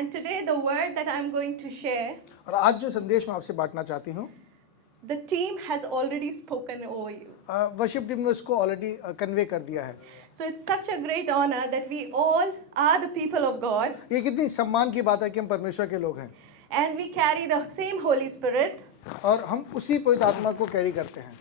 And today the word that I'm going to share, और आज जो संदेश मैं आपसे बांटना चाहती हूँ, the team has already spoken over you. Worship team ने उसको ऑलरेडी कन्वे कर दिया है। So it's such a great honor that we all are the people of God ये कितनी सम्मान की बात है कि हम परमेश्वर के लोग हैं and we carry the same Holy Spirit और हम उसी पवित्र आत्मा को कैरी करते हैं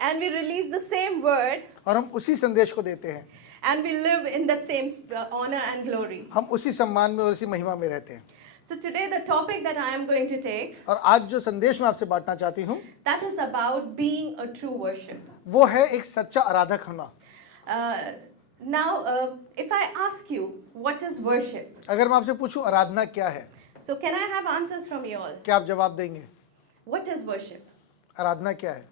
and we release the same word और हम उसी संदेश को देते हैं, and we live in that same honor and glory. हम उसी सम्मान में और उसी महिमा में रहते हैं। So today the topic that I am going to take, और आज जो संदेश मैं आपसे बांटना चाहती हूँ that is about being a true worship. वो है एक सच्चा आराधक होना। Now, if I ask you, what is worship? अगर मैं आपसे पूछूं आराधना क्या है, So can I have answers from you all? क्या आप जवाब देंगे? What is worship? आराधना क्या है?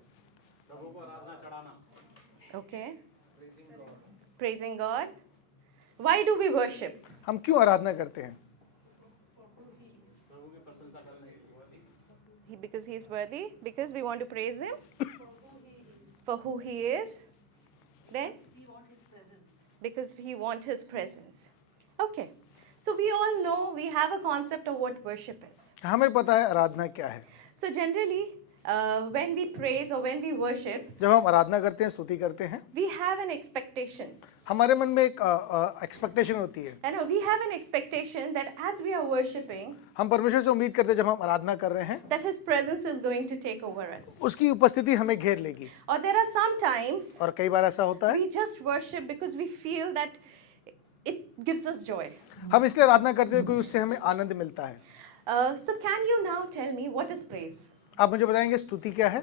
Okay. Praising God. Why do we worship? हम क्यों आराधना करते हैं? Because he is worthy. Because we want to praise him for who he is. Then? Because we want his presence. Okay. So we all know, we have a concept of what worship is. हमें पता है आराधना क्या है। So generally, when we praise or when we worship, जब हम आराधना करते हैं, स्तुति करते हैं, we have an expectation. हमारे मन में एक एक्सपेक्टेशन होती है। And we have an expectation that as we are worshiping, हम परमेश्वर से उम्मीद करते हैं जब हम आराधना कर रहे हैं, that his presence is going to take over us. उसकी उपस्थिति हमें घेर लेगी। Or there are some times और कई बार ऐसा होता है, we just worship because we feel that it gives us joy. हम इसलिए आराधना करते हैं क्योंकि उससे हमें आनंद मिलता है। So can you now tell me what is praise? आप मुझे बताएंगे स्तुति क्या है?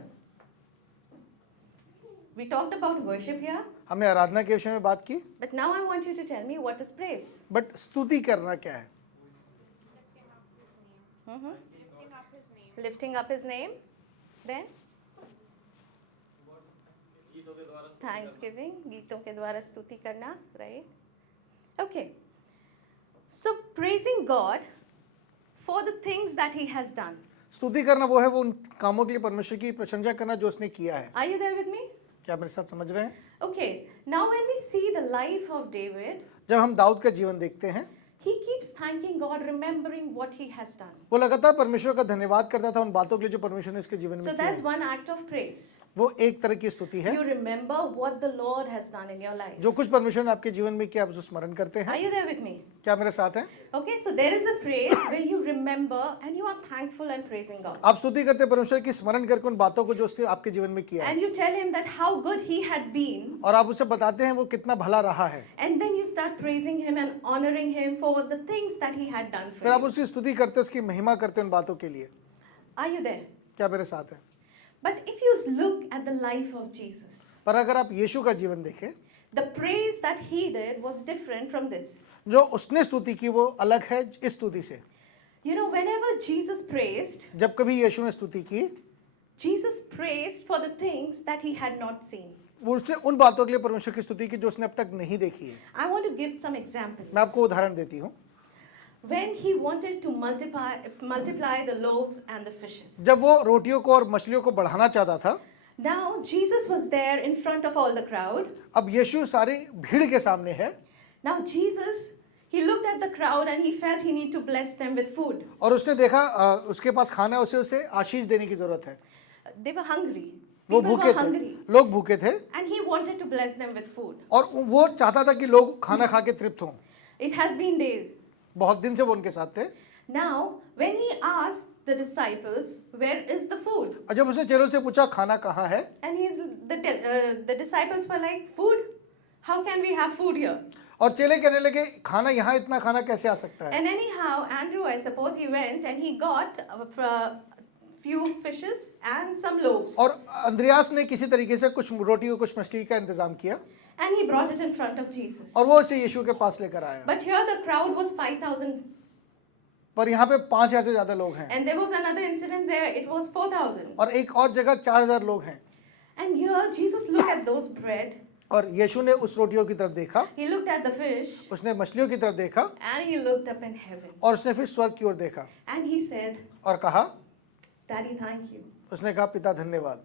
We talked about worship here, हमने आराधना के विषय में बात की, but now I want you to tell me what is praise. But स्तुति करना क्या है? Lifting up his name. Then? Thanksgiving, गीतों के द्वारा स्तुति करना, right? Okay. So praising God for the things that he has done. स्तुति करना वो है वो उन कामों के लिए परमेश्वर की प्रशंसा करना जो उसने किया है। Are you there with me? क्या मेरे साथ समझ रहे हैं? Okay. Now when we see the life of David, जब हम दाऊद का जीवन देखते हैं, he keeps thanking God, remembering what he has done. वो लगातार परमेश्वर का धन्यवाद करता था उन बातों के लिए जो परमेश्वर ने उसके जीवन में So किया that's है। one act of praise. वो एक तरह की स्तुति है। You remember what the Lord has done in your life. जो कुछ परमेश्वर ने आपके जीवन में किया, आप उसे स्मरण करते Are हैं। you there with me? क्या मेरे साथ हैं? Okay, so there is a praise where you remember and you are thankful and praising God. आप स्तुति करते हैं परमेश्वर की, स्मरण करके उन बातों को जो उसने आपके जीवन में किया है, And you tell him that how good he had been, और आप उसे बताते हैं वो कितना भला रहा है। and then you start praising him and honoring him for the things that he had done फिर for आप you. उसकी स्तुति करते हैं, उसकी महिमा करते हैं उन बातों के लिए। Are you there? क्या मेरे साथ है? But if you look at the life of Jesus, पर अगर आप यीशु का जीवन देखें, the praise that he did was different from this. जो उसने स्तुति की वो अलग है इस स्तुति से। You know, whenever Jesus praised, जब कभी यीशु ने स्तुति की, Jesus praised for the things that he had not seen. वो उसने उन बातों के लिए परमेश्वर की स्तुति की जो उसने अब तक नहीं देखी है। I want to give some examples. मैं आपको उदाहरण देती हूँ। When he wanted to multiply the loaves and the fishes. जब वो रोटियों को और मछलियों को बढ़ाना चाहता था, Now Jesus was there in front of all the crowd. अब यीशु सारी भीड़ के सामने है, Now Jesus, he looked at the crowd and he felt he need to bless them with food. और उसने देखा उसके पास खाना है, उसे उसे आशीष देने की जरूरत है। They were hungry. वो People भूखे were थे, hungry. लोग भूखे थे, And he wanted to bless them with food. और वो चाहता था कि लोग खाना खा के तृप्त हों। It has been days. बहुत दिन से वो उनके साथ थे। Now, when he asked the disciples, where is the food? और जब उसने चेलों से पूछा खाना कहाँ है, And the disciples were like, food? How can we have food here? और चेले कहने लगे खाना यहाँ, इतना खाना कैसे आ सकता है? And anyhow, Andrew, I suppose he went and he got a few fishes and some loaves. और अंद्रयास ने किसी तरीके से कुछ रोटियों कुछ मछली का इंतजाम किया, And he brought it in front of Jesus. और वो उसे यीशु के पास लेकर आया। But here the crowd was 5,000. पर यहाँ पे 5,000 से ज्यादा लोग हैं, And there was another incident there, it was 4,000. और एक और जगह 4,000 लोग हैं। And here Jesus looked at those bread, और यीशु ने उस रोटियों की तरफ देखा, he looked at the fish, उसने मछलियों की तरफ देखा, and he looked up in heaven. और उसने फिर स्वर्ग की ओर देखा And he said, और कहा, Daddy, thank you. उसने कहा पिता धन्यवाद।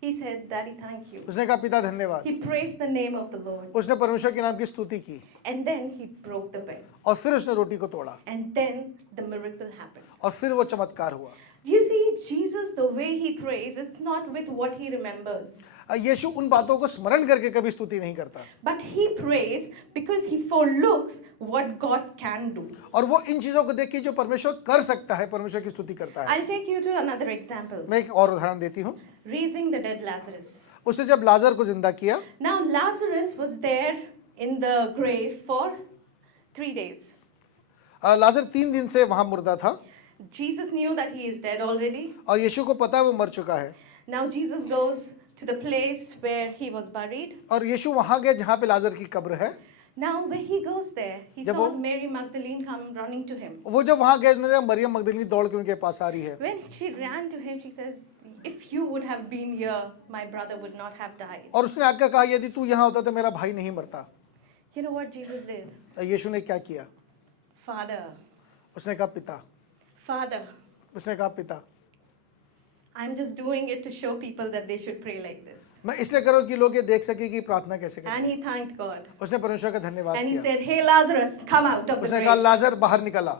He said, Daddy, thank you. उसने कहा पिता धन्यवाद। He praised the name of the Lord. उसने परमेश्वर के नाम की स्तुति की And then he broke the bread. और फिर उसने रोटी को तोड़ा And then the miracle happened. और फिर वो चमत्कार हुआ। You see, Jesus, the way he prays, it's not with what he remembers. यीशु उन बातों को स्मरण करके कभी स्तुति नहीं करता, But he prays because he forlooks what God can do. और वो इन चीजों को देख के जो परमेश्वर कर सकता है परमेश्वर की स्तुति करता है। I'll take you to another example. मैं एक और उदाहरण देती हूँ। Raising the dead Lazarus. उसने जब लाजर को जिंदा किया, Now Lazarus was there in the grave for 3 days. लाजर 3 दिन से वहां मुर्दा था Jesus knew that he is dead already. और यीशु को पता है वो मर चुका है। Now Jesus goes to the place where he was buried. और यीशु वहां गए जहाँ पे लाजर की कब्र है। Now when he goes there, he जब saw वो- Mary Magdalene come running to him. वो जब वहां गए उन्होंने मरियम मगदलीनी दौड़ के उनके पास आ रही है। When she ran to him, she said, if you would have been here, my brother would not have died. और उसने आकर कहा यदि तू यहाँ होता तो मेरा भाई नहीं मरता। You know what Jesus did? यीशु ने क्या किया? Father, उसने कहा पिता, Father, उसने कहा पिता, I'm just doing it to show people that they should pray like this. मैं इसलिए करूँ कि लोग ये देख सके कि प्रार्थना कैसे And करें। he thanked God. उसने परमेश्वर का धन्यवाद And he किया। said, hey Lazarus, come out of the उसने कहा grave. लाजर बाहर निकला।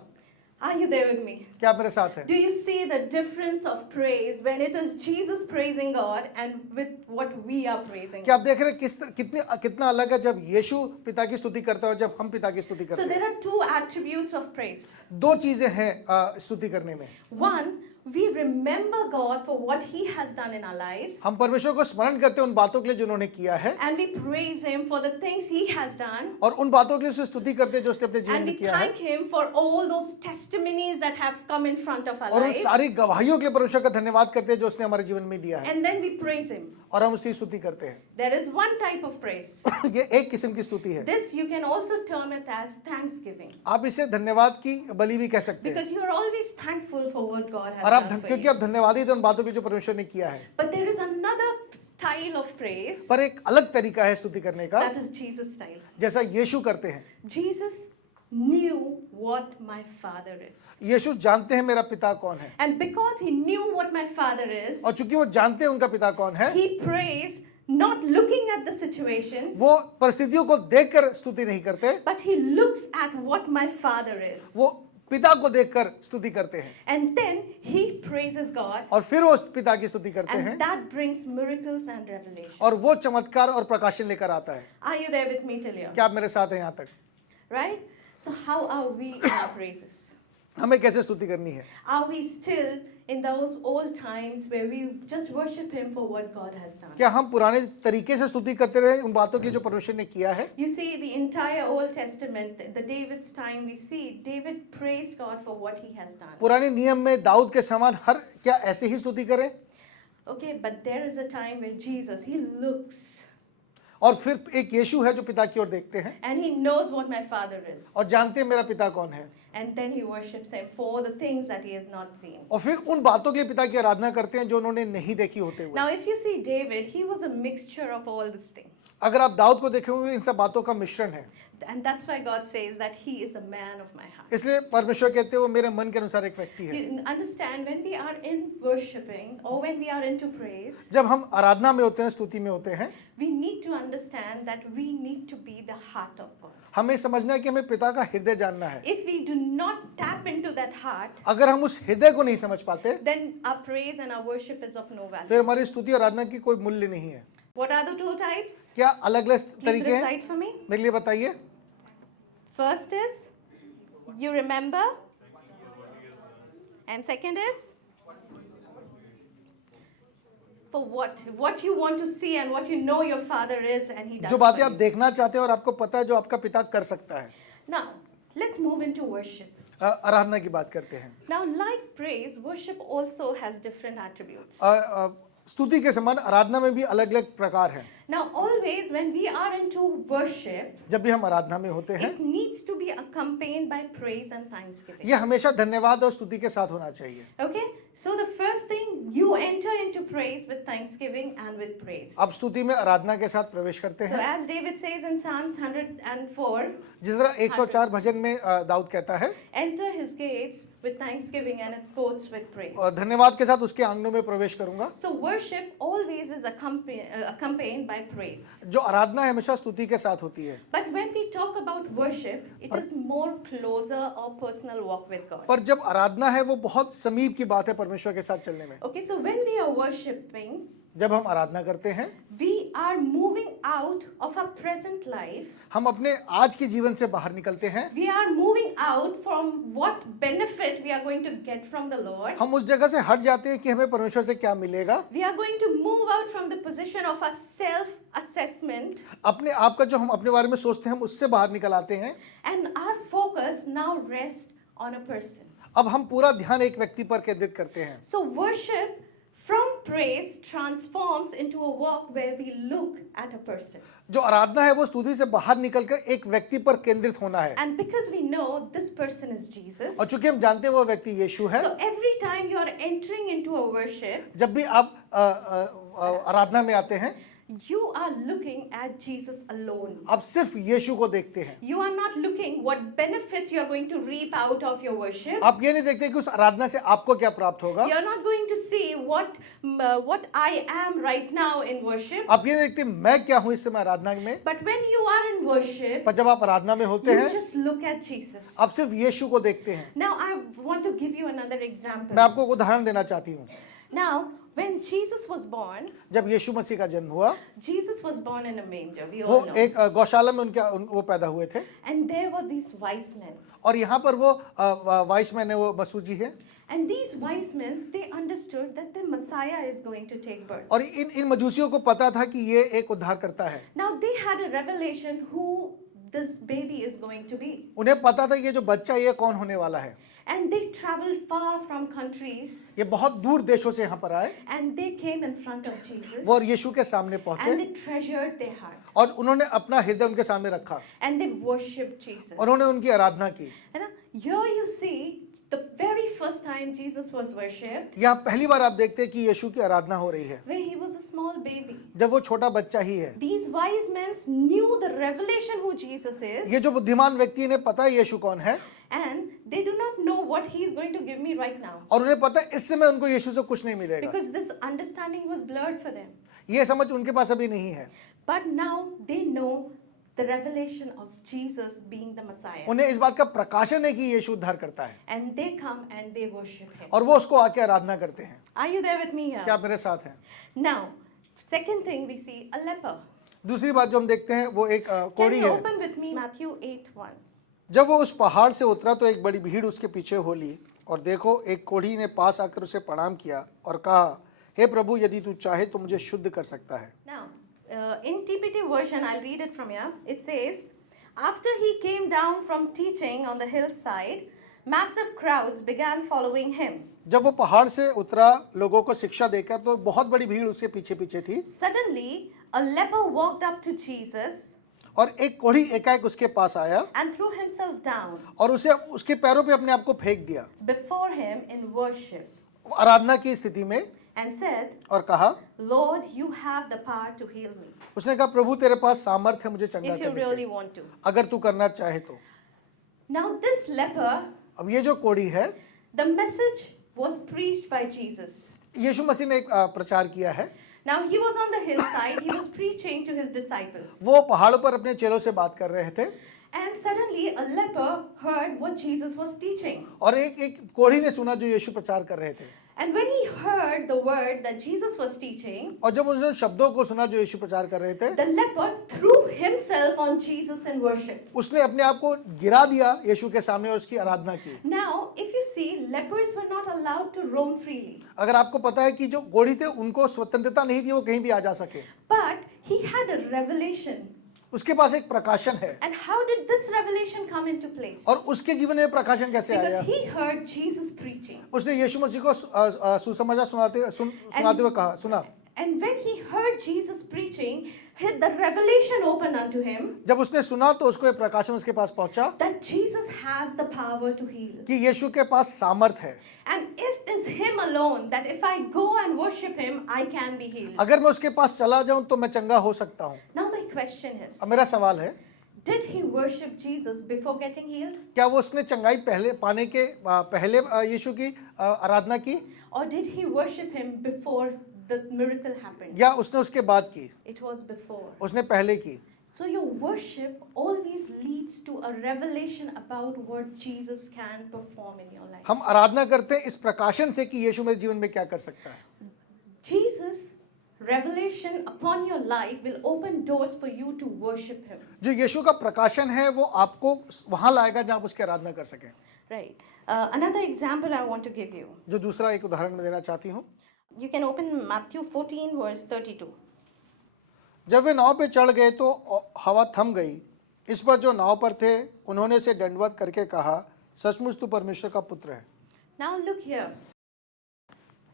Are you there with me? क्या आप मेरे साथ हैं? Do you see the difference of praise when it is Jesus praising God and with what we are praising? क्या आप देख रहे हैं कितना अलग है जब यीशु पिता की स्तुति करता है और जब हम पिता की स्तुति So करते there हैं। are two attributes of praise. 2 चीजें हैं स्तुति करने में। One, we remember God for what He has done in our lives, हम परमेश्वर को स्मरण करते हैं उन बातों के लिए जो उन्होंने किया है, and we praise Him for the things He has done, और उन बातों के लिए उसे स्तुति करते हैं जो उसने अपने जीवन and में we किया है, thank Him for all those testimonies that have come in front of our और उन सारी lives, गवाहियों के लिए परमेश्वर का धन्यवाद करते हैं जो उसने हमारे जीवन में दिया है, and then we praise Him. और हम उसकी स्तुति करते हैं। There is one type of praise. ये एक किस्म की स्तुति है। This you can also term it as thanksgiving, आप इसे धन्यवाद की बलि भी कह सकते हैं, because you are always thankful for what God has और आप done for क्योंकि you. आप धन्यवादी थे उन बातों के जो परमेश्वर ने किया है। But there is another style of praise, पर एक अलग तरीका है स्तुति करने का, that is Jesus style. जैसा यीशु करते हैं। Jesus knew what my father is. यीशु जानते हैं मेरा पिता कौन है, And because he knew what my father is, और चूंकि वो जानते हैं उनका पिता कौन है, he prays not looking at the situations, वो परिस्थितियों को देखकर स्तुति नहीं करते, but he looks at what my father is. वो पिता को देखकर स्तुति करते हैं, And then he praises God, और फिर वो उस पिता की स्तुति करते हैं, and that brings miracles and revelation. और वो चमत्कार और प्रकाशन लेकर आता है। Are you there with me till here? क्या आप मेरे साथ हैं यहाँ तक? Right? So how are we in our praises? हमें कैसे स्तुति करनी है? Are we still in those old times where we just worship him for what God has done? क्या हम पुराने तरीके से स्तुति करते रहे उन बातों के लिए जो परमेश्वर ने किया है? You see, the entire Old Testament, the David's time, we see David praised God for what he has done. पुराने नियम में दाऊद के समान हर क्या ऐसे ही स्तुति करें? Okay, but there is a time where Jesus, he looks और फिर एक यीशु है जो पिता की ओर देखते हैं and he knows what my father is. और जानते हैं मेरा पिता कौन है, And then he worships him for the things that he has not seen. और फिर उन बातों के लिए पिता की आराधना करते हैं जो उन्होंने नहीं देखी होते हुए। Now, if you see David, he was a mixture of all these things. अगर आप दाऊद को देखे हुए इन सब बातों का मिश्रण है, And that's why God says that he is a man of my heart. इसलिए परमेश्वर कहते हैं वो मेरे मन के अनुसार एक व्यक्ति है। You understand, when we are in worshiping or when we are into praise, जब हम आराधना में होते हैं, स्तुति में होते हैं, we need to understand that we need to be the heart of God. हमें समझना है कि हमें पिता का हृदय जानना है। If we do not tap into that heart, अगर हम उस हृदय को नहीं समझ पाते, then our praise and our worship is of no value. फिर हमारी स्तुति और आराधना की कोई मूल्य नहीं है। What are the two types? क्या अलग अलग Please तरीके हैं? recite for me. मेरे लिए बताइए। First is you remember, and second is for what you want to see and what you know your father is and he does. जो बातें for आप you. देखना चाहते हैं और आपको पता है जो आपका पिता कर सकता है। Now let's move into worship. आराधना की बात करते हैं। Now, like praise, worship also has different attributes. स्तुति के समान आराधना में भी अलग अलग प्रकार हैं। Now, always when we are into worship, जब भी हम आराधना में होते हैं, it needs to be accompanied by praise and thanksgiving. ये हमेशा धन्यवाद और स्तुति के साथ होना चाहिए। Okay? So the first thing, you enter into praise with thanksgiving and with praise. अब स्तुति में आराधना के साथ प्रवेश करते So हैं। as David says in Psalms 104, जिस तरह 104 भजन में दाऊद कहता है, enter his gates with thanksgiving and its courts with praise. और धन्यवाद के साथ उसके आंगनों में प्रवेश करूंगा। So worship always is accompanied by praise. जो आराधना है हमेशा स्तुति के साथ होती है। But when we talk about worship, it is more closer or personal walk with God. पर जब आराधना है वो बहुत समीप की बात है परमेश्वर के साथ चलने में। Okay, so when we are worshiping, जब हम आराधना करते हैं, we are moving out of our present life. हम अपने आज के जीवन से बाहर निकलते हैं। We are moving out from what benefit we are going to get from the Lord. हम उस जगह से हट जाते हैं कि हमें परमेश्वर से क्या मिलेगा। We are going to move out from the position of our self-assessment, अपने आप का जो हम अपने बारे में सोचते हैं हम उससे बाहर निकल आते हैं। and our focus now rests on a person. अब हम पूरा ध्यान एक व्यक्ति पर केंद्रित करते हैं। So worship from praise transforms into a walk where we look at a person. जो आराधना है वो स्तुति से बाहर निकलकर एक व्यक्ति पर केंद्रित होना है। And because we know this person is Jesus, और चूंकि हम जानते हैं वो व्यक्ति यीशु है, so every time you are entering into a worship, जब भी आप आराधना में आते हैं you are looking at Jesus alone. आप सिर्फ यीशु को देखते हैं। You are not looking what benefits you are going to reap out of your worship. आप ये नहीं देखते कि उस आराधना से आपको क्या प्राप्त होगा। You are not going to see what I am right now in worship. आप ये नहीं देखते मैं क्या हूँ इस समय आराधना में। But when you are in worship, पर जब आप आराधना में होते you हैं just look at Jesus. आप सिर्फ यीशु को देखते हैं। Now I want to give you another example. मैं आपको एक उदाहरण देना चाहती हूँ। Now, when Jesus was born, जब यीशु मसीह का जन्म हुआ, Jesus was born in a manger. We वो all know. एक गौशाला में वो पैदा हुए थे। And there were these wise men. और यहाँ पर वो वाइस मैन है, वो मसूह जी है। And these wise men, they understood that the Messiah is going to take birth. और इन मजूसियों को पता था कि ये एक उद्धार करता है। Now they had a revelation who this baby is going to be. उन्हें पता था ये जो बच्चा ये कौन होने वाला है। And they traveled far from countries. ये बहुत दूर देशों से यहाँ पर आए। And they came in front of Jesus. वो और यीशु के सामने And पहुँचे they treasured their heart. और उन्होंने अपना हृदय उनके सामने रखा And they worshipped Jesus. और उन्होंने उनकी आराधना की। And here you see the very first time Jesus was worshipped, यहाँ पहली बार आप देखते हैं कि यीशु की आराधना हो रही है where he was a small baby. जब वो छोटा बच्चा ही है। These wise men knew the revelation who Jesus is, ये जो बुद्धिमान व्यक्ति इन्हें पता है यीशु कौन है and they do not know what he is going to give me right now, और उन्हें पता है इस समय उनको यीशु से कुछ नहीं मिलेगा। because this understanding was blurred for them. ये समझ उनके पास अभी नहीं है। But now they know the revelation of Jesus being the Messiah, उन्हें इस बात का प्रकाशन है कि यीशु उद्धार करता है and they come and they worship him. और वो उसको आके आराधना करते हैं। Are you there with me क्या here? आप मेरे साथ हैं? Now, second thing we see a leper. दूसरी बात जो हम देखते हैं वो एक Can कोढ़ी you है। open with me Matthew 8:1? जब वो उस पहाड़ से उतरा तो एक बड़ी भीड़ उसके पीछे हो ली और देखो एक कोढ़ी ने पास आकर उसे प्रणाम किया और कहा, हे प्रभु यदि तू चाहे तो मुझे शुद्ध कर सकता है। Now, in TPT version, I'll read it from here. It says, after he came down from teaching on the hillside, massive crowds began following him. जब वो पहाड़ से उतरा लोगों को शिक्षा देकर तो बहुत बड़ी भीड़ उसके पीछे पीछे थी Suddenly, a leper walked up to Jesus और एक कोढ़ी एकाएक उसके पास आया and threw himself down और उसे उसके पैरों पे अपने आप को फेंक दिया before him in worship आराधना की स्थिति में and said, और कहा, Lord, you have the power to heal me उसने कहा प्रभु तेरे पास सामर्थ्य है मुझे चंगा if you करने really की, want to. अगर तू करना चाहे तो। Now, this leper, अब ये जो कोढ़ी है the message was preached by Jesus. यीशु मसीह ने एक प्रचार किया है। Now, he was on the hillside, he was preaching to his disciples. वो पहाड़ों पर अपने चेलों से बात कर रहे थे And suddenly a leper heard what Jesus was teaching. और एक कोढ़ी ने सुना जो यीशु प्रचार कर रहे थे And when he heard the word that Jesus was teaching, और जब उसने उन शब्दों को सुना जो यीशु प्रचार कर रहे थे the leper threw himself on Jesus in worship. उसने अपने आप को गिरा दिया यीशु के सामने और उसकी आराधना की। Now, if you see, lepers were not allowed to roam freely. अगर आपको पता है कि जो कोढ़ी थे उनको स्वतंत्रता नहीं थी वो कहीं भी आ जा सके, But he had a revelation. उसके पास एक प्रकाशन है And how did this revelation come into place? और उसके जीवन में प्रकाशन कैसे आया? Because he heard Jesus preaching. उसने यीशु मसीह को सुसमाचार सुनाते हुए कहा सुना And when he heard Jesus preaching, the revelation opened unto him जब उसने सुना तो उसको ये प्रकाशन उसके पास पहुंचा that Jesus has the power to heal. कि यीशु के पास सामर्थ है। And it is him alone that if I go and worship him, I can be healed. अगर मैं उसके पास चला जाऊं तो मैं चंगा हो सकता हूं। Now my question is, अब मेरा सवाल है, did he worship Jesus before getting healed? क्या वो उसने चंगाई पहले पाने के पहले यीशु की आराधना की, Or did he worship him before the miracle happened? या उसने उसके बाद की? It was before. उसने पहले की। So your worship always leads to a revelation about what Jesus can perform in your life. हम आराधना करते हैं इस प्रकाशन से कि यीशु मेरे जीवन में क्या कर सकता है। Jesus' revelation upon your life will open doors for you to worship him. जो यीशु का प्रकाशन है वो आपको वहां लाएगा जहां आप उसकी आराधना कर सकें। Right. Another example I want to give you. जो दूसरा एक उदाहरण मैं देना चाहती हूँ, You can open Matthew 14 verse 32. जब वे नाव पे चढ़ गए तो हवा थम गई। इस पर जो नाव पर थे उन्होंने से दंडवत करके कहा, सचमुच तू परमेश्वर का पुत्र है। Now look here.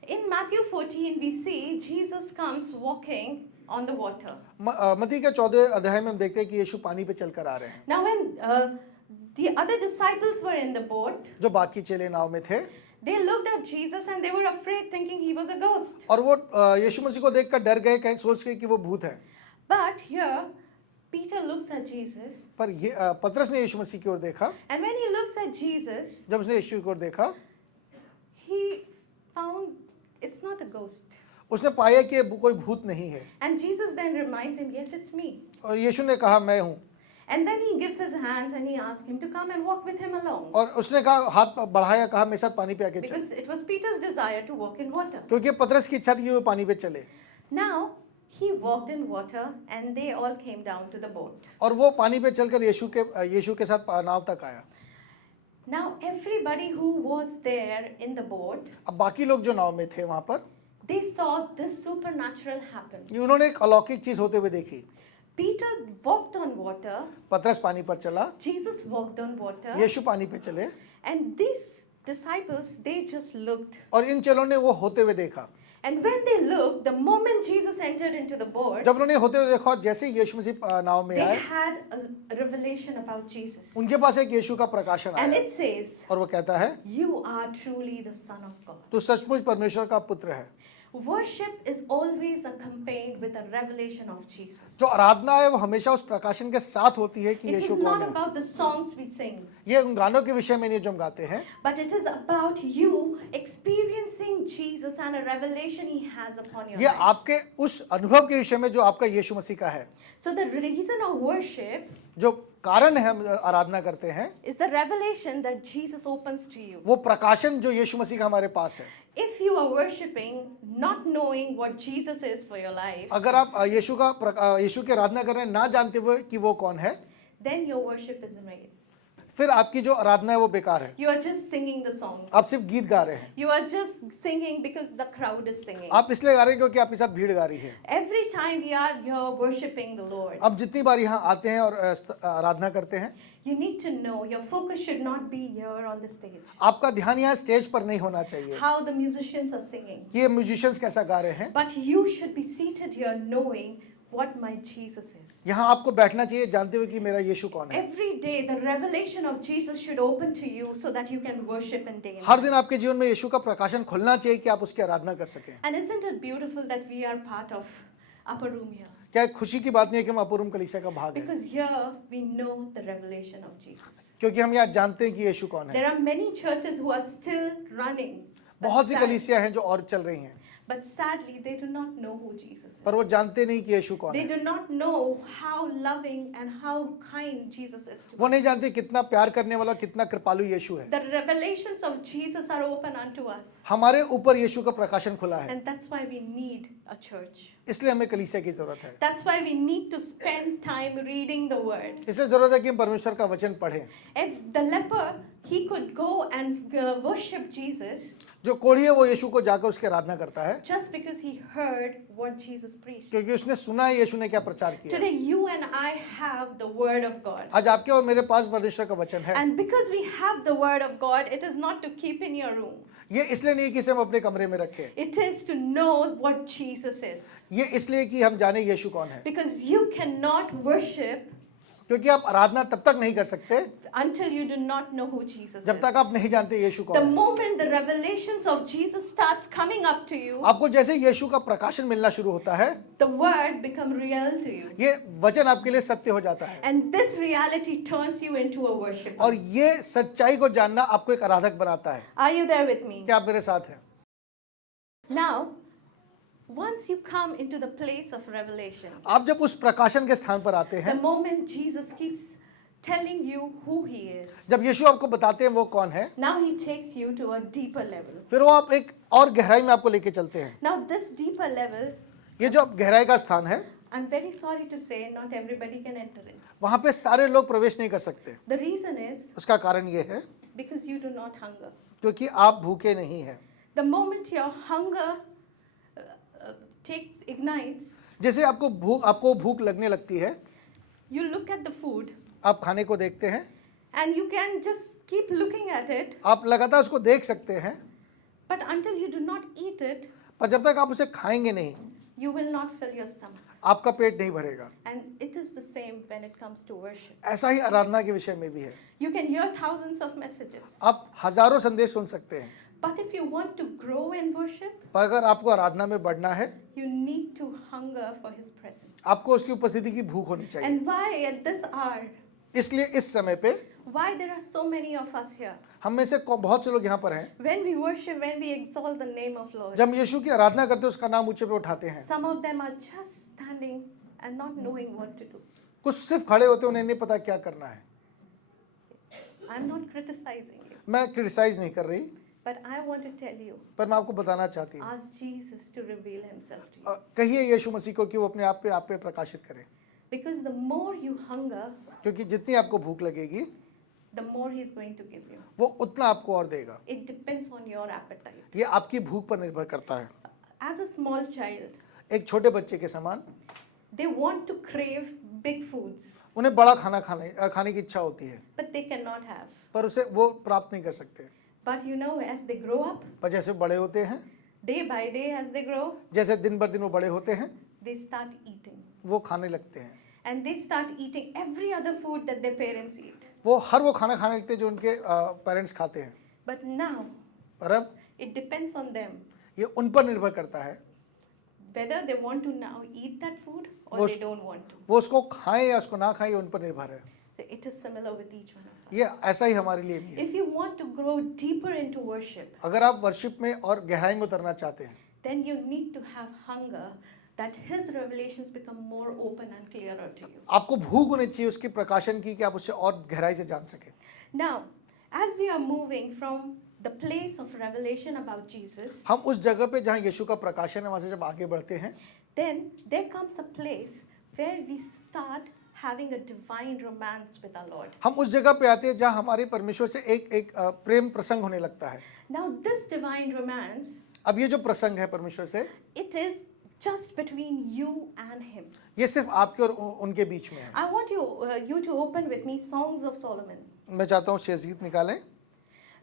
In Matthew 14 we see Jesus comes walking on the water. मत्ती के 14 अध्याय में हम देखते हैं कि यीशु पानी पे चलकर आ रहे हैं। Now when the other disciples were in the boat, जो बाकी चेले नाव में थे they looked at Jesus and they were afraid thinking he was a ghost. और वो यीशु मसीह को देखकर डर गए, कहीं सोच के कि वो भूत है। But here Peter looks at Jesus, पर ये पतरस ने यीशु मसीह की ओर देखा। and when he looks at Jesus, जब उसने यीशु की ओर देखा he found it's not a ghost. उसने पाया कि कोई भूत नहीं है। And Jesus then reminds him, yes, it's me. और यीशु ने कहा, मैं हूँ। And then he gives his hands and he asks him to come and walk with him along. और उसने कहा, हाथ बढ़ाया, कहा मेरे साथ पानी पे आके चल, Because it was Peter's desire to walk in water. क्योंकि पतरस की इच्छा थी कि वो पानी पे चले। Now, he walked in water and they all came down to the boat. और वो पानी पे चलकर यीशु के साथ नाव तक आया। Now, everybody who was there in the boat, अब बाकी लोग जो नाव में थे वहां पर, they saw this supernatural happen. ये उन्होंने एक अलौकिक चीज होते हुए देखी। Peter walked on water, पतरस पानी पर चला, Jesus walked on water, यीशु पानी पे चले, and these disciples, they just looked. और इन चेलों ने वो होते हुए देखा। And when they looked, the moment Jesus entered into the boat, जब उन्होंने होते हुए देखा और जैसे ही यीशु मसीह नाव में they आए, had a revelation about Jesus. उनके पास एक यीशु का प्रकाशन And आया it says, और वो कहता है, you are truly the Son of God. तू सचमुच परमेश्वर का पुत्र है। Worship is always accompanied with a revelation of Jesus. जो आराधना है वो हमेशा उस प्रकाशन के साथ होती है कि It यीशु is कौन not है। about the songs we sing, ये उन गानों के विषय में नहीं जो हम गाते हैं, but it is about you experiencing Jesus and a revelation He has upon your ये life. आपके उस अनुभव के विषय में जो आपका यीशु मसीह का है। So the reason of worship जो कारण है हम आराधना करते हैं, is the revelation that Jesus opens to you. वो प्रकाशन जो यीशु मसीह का हमारे पास है। If you are worshiping not knowing what Jesus is for your life, अगर आप यीशु की आराधना कर रहे हैं ना जानते हुए कि वो कौन है, then your worship is in vain. फिर आपकी जो आराधना है वो बेकार है। You are just singing the songs. आप सिर्फ गीत गा रहे हैं। You are just singing because the crowd is singing. आप इसलिए गा रहे हैं क्योंकि आपके साथ भीड़ गा रही है। Every time we are here worshiping the Lord, आप जितनी बार यहाँ आते हैं और आराधना करते हैं, you need to know your focus should not be here on the stage. आपका ध्यान यहाँ स्टेज पर नहीं होना चाहिए How the musicians are singing. कि ये म्यूजिशियंस कैसा गा रहे हैं। But you should be seated here knowing what my Jesus is. यहाँ आपको बैठना चाहिए जानते हुए कि मेरा यीशु कौन है। Every day the revelation of Jesus should open to you so that you can worship in day and her night. दिन आपके जीवन में यीशु का प्रकाशन खुलना चाहिए कि आप उसकी आराधना कर सकें। And isn't it beautiful that we are part of upper room here? क्या एक खुशी की बात नहीं है कि हम अपूर्व कलीसिया का भाग हैं, Because here we know the revelation of Jesus. क्योंकि हम यहाँ जानते हैं कि यीशु कौन है। There are many churches who are still running. बहुत सी कलीसिया हैं जो और चल रही हैं, But sadly, they do not know who Jesus is. पर वो जानते नहीं कि यीशु कौन They है। do not know how loving and how kind Jesus is to वो us. नहीं जानते कितना प्यार करने वाला, कितना कृपालु यीशु है। The revelations of Jesus are open unto us. हमारे ऊपर यीशु का प्रकाशन खुला है, And that's why we need a church. इसलिए हमें कलीसिया की जरूरत है। That's why we need to spend time reading the word. इसलिए जरूरत है कि हम परमेश्वर का वचन पढ़ें। If the leper, he could go and worship Jesus, जो कोढ़ी है वो यीशु को जाकर उसकी आराधना करता है, just because he heard what Jesus preached. क्योंकि उसने सुना है यीशु ने क्या प्रचार किया है। Today, you and I have the Word of God. आज आपके और मेरे पास परमेश्वर का वचन है। And because we have the Word of God, it is not to keep in your room. ये इसलिए नहीं कि इसे हम अपने कमरे में रखें, It is to know what Jesus is. ये इसलिए कि हम जाने यीशु कौन है। Because you cannot worship क्योंकि आप आराधना तब तक नहीं कर सकते until you do not know who Jesus जब तक is. आप नहीं जानते यीशु The कौन है। moment the revelations of Jesus starts coming up to you, आपको जैसे यीशु का प्रकाशन मिलना शुरू होता है, the Word become real to you. ये वचन आपके लिए सत्य हो जाता है, And this reality turns you into a worshiper. और ये सच्चाई को जानना आपको एक आराधक बनाता है। Are you there with me? क्या आप मेरे साथ हैं? Now, once you come into the place of revelation, आप जब उस प्रकाशन के स्थान पर आते the हैं, moment Jesus keeps telling you who he is, जब यीशु आपको बताते हैं वो कौन है, now he takes you to a deeper level. फिर वो आप एक और गहराई में आपको लेके चलते हैं। Now, this deeper level, ये जो गहराई का स्थान है, I'm very sorry to say, not everybody can enter it. वहां पे सारे लोग प्रवेश नहीं कर सकते। The reason is उसका कारण ये है because you do not hunger. क्योंकि आप भूखे नहीं हैं। The moment your hunger ignites, जैसे आपको भूख लगने लगती है, you look at the food आप खाने को देखते हैं, and you can just keep looking at it, आप लगातार उसको देख सकते हैं, but until you do not eat it, पर जब तक आप उसे खाएंगे नहीं, you will not fill your stomach. आपका पेट नहीं भरेगा। And it is the same when it comes to worship. ऐसा ही आराधना के विषय में भी है। You can hear thousands of messages, आप हजारों संदेश सुन सकते हैं, but if you want to grow in worship, पर अगर आपको आराधना में बढ़ना है, you need to hunger for his presence. आपको उसकी उपस्थिति की भूख होनी चाहिए। And why at this hour, इसलिए इस समय पे why there are so many of us here? हम में से बहुत से लोग यहाँ पर हैं, When we worship, when we exalt the name of Lord, जब हम यीशु की आराधना करते हैं उसका नाम ऊंचे पे उठाते हैं, some of them are just standing and not knowing what to do. कुछ सिर्फ खड़े होते हैं, उन्हें नहीं पता क्या करना है। I'm not criticizing you, मैं क्रिटिसाइज नहीं कर रही, but I want to tell you, पर मैं आपको बताना चाहती हूँ, ask Jesus to reveal himself to you. कहिए यीशु मसीह को कि वो अपने आप पे प्रकाशित करे, Because the more you hunger, क्योंकि जितनी आपको भूख लगेगी the more he's going to give you. वो उतना आपको और देगा। It depends on your appetite. ये आपकी भूख पर निर्भर करता है। As a small child, एक छोटे बच्चे के समान they want to crave big foods, उन्हें बड़ा खाना खाने की इच्छा होती है, but they cannot have. पर उसे वो प्राप्त नहीं कर सकते। But you know, as they grow up, पर जैसे बड़े होते हैं, day by day as they grow, जैसे दिन बर दिन वो बड़े होते हैं, they start eating. वो खाने लगते हैं, And they start eating every other food that their parents eat. वो खाना खाने लगते हैं जो उनके पेरेंट्स खाते हैं। But now, पर अब it depends on them ये उन पर निर्भर करता है, whether they want to now eat that food or वो they don't want to. वो उसको खाएं या उसको ना खाएं, ये उन पर निर्भर है। It is similar with each one of us. ये ऐसा ही हमारे लिए भी है। If you want to grow deeper into worship, अगर आप वर्शिप में और गहराई में उतरना चाहते हैं, then you need to have hunger that his revelations become more open and clearer to you. आपको भूख होनी चाहिए उसकी प्रकाशन की, कि आप उससे और गहराई से जान सकें। Now, as we are moving from the place of revelation about Jesus, हम उस जगह पे जहाँ यीशु का प्रकाशन है वहाँ से जब आगे बढ़ते हैं, then there comes a place where we start having a divine romance with our Lord. हम उस जगह पे आते हैं जहाँ हमारे परमेश्वर से एक प्रेम प्रसंग होने लगता है। Now, this divine romance, अब ये जो प्रसंग है परमेश्वर से, it is just between you and him. ये सिर्फ आपके और उनके बीच में है। I want you to open with me Songs of Solomon. मैं चाहता हूँ शेष गीत निकालें,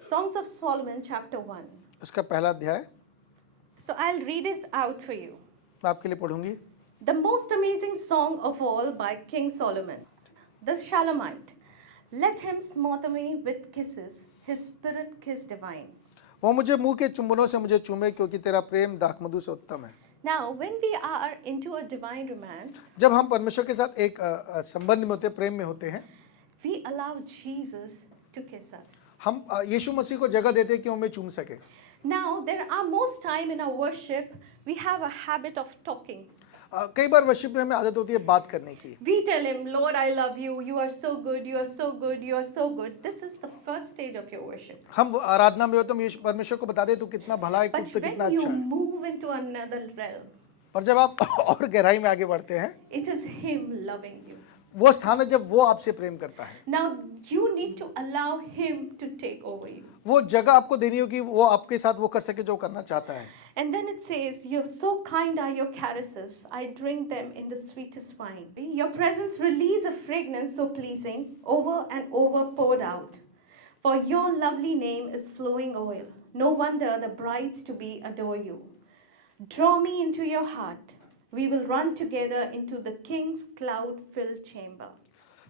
Songs of Solomon, chapter 1. उसका पहला अध्याय So I'll read it out for you. मैं आपके लिए पढ़ूंगी। The most amazing song of all by King Solomon. The Shulamite. Let him smother me with kisses, his spirit kiss divine. वो मुझे मुंह के चुंबनों से मुझे चूमे, क्योंकि तेरा प्रेम दाखमधु से उत्तम है। Now, when we are into a divine romance, जब हम परमेश्वर के साथ एक संबंध में होते हैं, प्रेम में होते हैं, we allow Jesus to kiss us. हम यीशु मसीह को जगह देते हैं कि वो हमें चूम सके। Now, there are most time in our worship, we have a habit of talking. कई बार वर्शिप में हमें आदत होती है बात करने की। We tell him, Lord, I love you. You are so good. You are so good. You are so good. This is the first stage of your worship. हम आराधना में हो तो हम यीशु परमेश्वर को बता दे तू कितना भला है, But तू कितना when you अच्छा है। move into another realm, पर जब आप और गहराई में आगे बढ़ते हैं, it is him loving you. वो स्थान है जब वो आपसे प्रेम करता है। Now, you need to allow him to take over you. वो जगह आपको देनी होगी, वो आपके साथ वो कर सके जो करना चाहता है। And then it says, "You're so kind are your caresses. I drink them in the sweetest wine." Your presence release a fragrance so pleasing, over and over poured out. For your lovely name is flowing oil. No wonder the brides to be adore you. Draw me into your heart. We will run together into the king's cloud-filled chamber.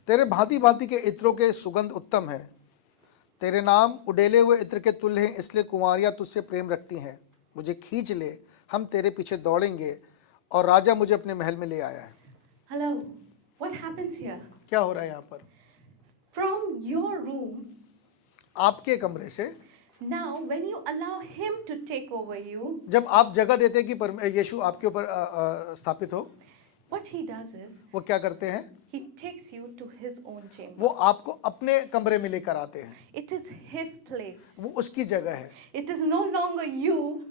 तेरे भांति भांति के इत्रों के सुगंध उत्तम है, तेरे नाम उडेले हुए इत्र के तुल्य हैं, इसलिए कुंवारियां तुझसे प्रेम रखती हैं। मुझे खींच ले, हम तेरे पीछे दौड़ेंगे, और राजा मुझे अपने महल में ले आया है। Hello, what happens here? क्या हो रहा है यहाँ पर? From your room, आपके कमरे से now when you allow him to take over you, जब आप जगह देते हैं कि यीशु आपके ऊपर स्थापित हो, what he does is वो क्या करते हैं? he takes you to his own chamber. वो आपको अपने कमरे में लेकर आते हैं। It is his place. वो उसकी जगह है। It is no longer you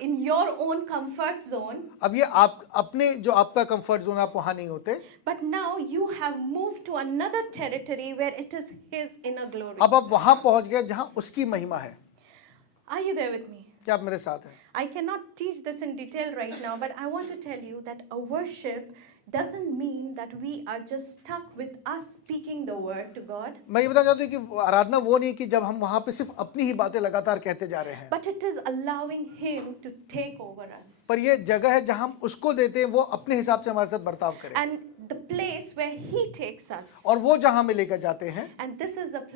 in your own comfort zone, अब ये आप अपने जो आपका कंफर्ट जोन, आप वहां नहीं होते। but now you have moved to another territory where it is his inner glory. अब आप वहां पहुंच गए जहां उसकी महिमा है। Are you there with me? क्या आप मेरे साथ हैं? I cannot teach this in detail right now, but I want to tell you that a worship doesn't mean that we are just stuck with us speaking the word to God, मैं ये बताना चाहता हूँ कि आराधना वो नहीं कि जब हम वहां पे सिर्फ अपनी ही बातें लगातार कहते जा रहे हैं, but it is allowing him to take over us. पर ये जगह है जहां हम उसको देते हैं, वो अपने हिसाब से हमारे साथ बर्ताव करे, And the place where he takes us. और वो जहां हमें लेकर जाते हैं। And this is a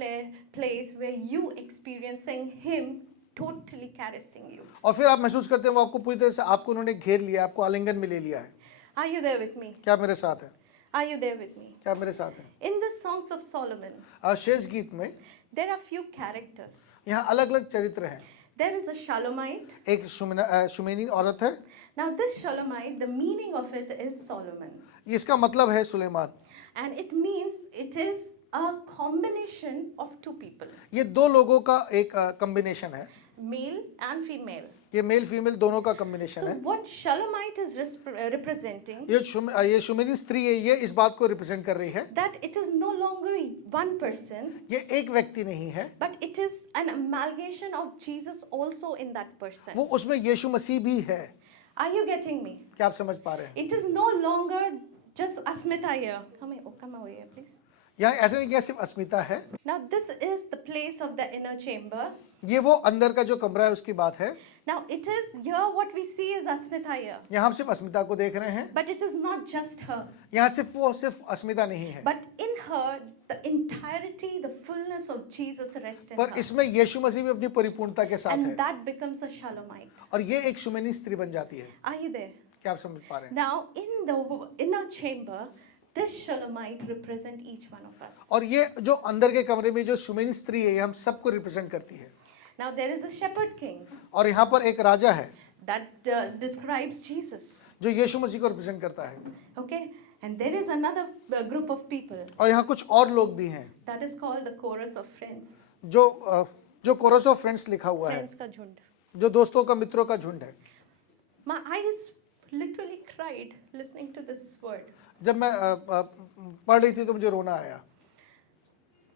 place where you experiencing him totally caressing you. और फिर आप महसूस करते हैं वो आपको पूरी तरह से, आपको उन्होंने घेर लिया, आपको आलिंगन में ले लिया है। Are you there with me? क्या आप मेरे साथ हैं? Are you there with me? क्या आप मेरे साथ हैं? In the Songs of Solomon, शेष गीत में there are few characters. यहाँ अलग अलग चरित्र हैं। There is a Shalomite. एक शुमेनी औरत है। Now this Shalomite, the meaning of it is Solomon. इसका मतलब है Suleman. And it means it is a combination of two people, ये दो लोगों का एक कॉम्बिनेशन है। male and female. ये मेल फीमेल दोनों का कॉम्बिनेशन So है। what Shalomite is representing, ये शुमेनी स्त्री है, ये इस बात को रिप्रेजेंट कर रही है, that it is no longer one person, ये एक व्यक्ति नहीं है, but it is an amalgamation of Jesus also in that person. वो उसमें यीशु मसीह भी है। Are you getting me? क्या आप समझ पा रहे हैं? It is no longer just Asmita here. Come away here, please. यहाँ ऐसा नहीं कि सिर्फ अस्मिता है, Now this is the place of the inner chamber. ये वो अंदर का जो कमरा है उसकी बात है। Now it is here what we see is Asmita here. यहाँ हम सिर्फ अस्मिता को देख रहे हैं, But it is not just her. यहाँ सिर्फ अस्मिता नहीं है, But in her, the entirety, the fullness of Jesus rests in पर her. इसमें यीशु मसीह भी अपनी परिपूर्णता के साथ And है, that becomes a Shalomite. और ये एक शुमेनी स्त्री बन जाती है। Are you there? क्या आप समझ पा रहे हैं? Now in the inner chamber, this Shalomite represent each one of us. और ये जो अंदर के कमरे में जो शुमेनी स्त्री है, ये हम सबको रिप्रेजेंट करती है। Now there is a shepherd king और यहाँ पर एक राजा है that describes Jesus. जो यीशु मसीह को रिप्रेजेंट करता है, Okay? And there is another group of people और यहाँ कुछ और लोग भी हैं that is called the chorus of friends. जो कोरस ऑफ फ्रेंड्स लिखा हुआ है, Friends का झुंड. जो दोस्तों का, मित्रों का झुंड है। My eyes literally cried listening to this word. जब मैं पढ़ रही थी तो मुझे रोना आया।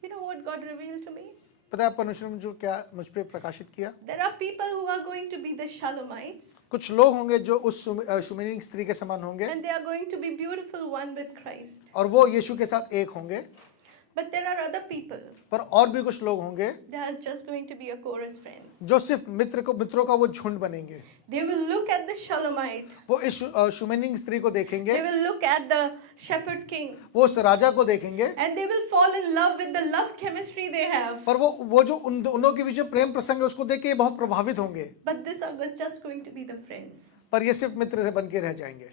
You know what God revealed to me? पता है परमेश्वर ने जो क्या मुझ पे प्रकाशित किया? There are people who are going to be the Shalomites कुछ लोग होंगे जो उस शुमेनी स्त्री के समान होंगे, and they are going to be beautiful one with Christ. और वो यीशु के साथ एक होंगे, But there are other people. पर और भी कुछ लोग होंगे They are just going to be a chorus friends. जो सिर्फ मित्रों का वो झुंड बनेंगे। They will look at the Shalomite. वो इस शुमेनी स्त्री को देखेंगे, They will look at the shepherd king. वो उस राजा को देखेंगे, And they will fall in love with the love chemistry they have. पर वो जो उन दोनों के बीच में प्रेम प्रसंग है उसको देख के बहुत प्रभावित होंगे, But these are just going to be the friends. पर ये सिर्फ मित्र बन के रह जाएंगे।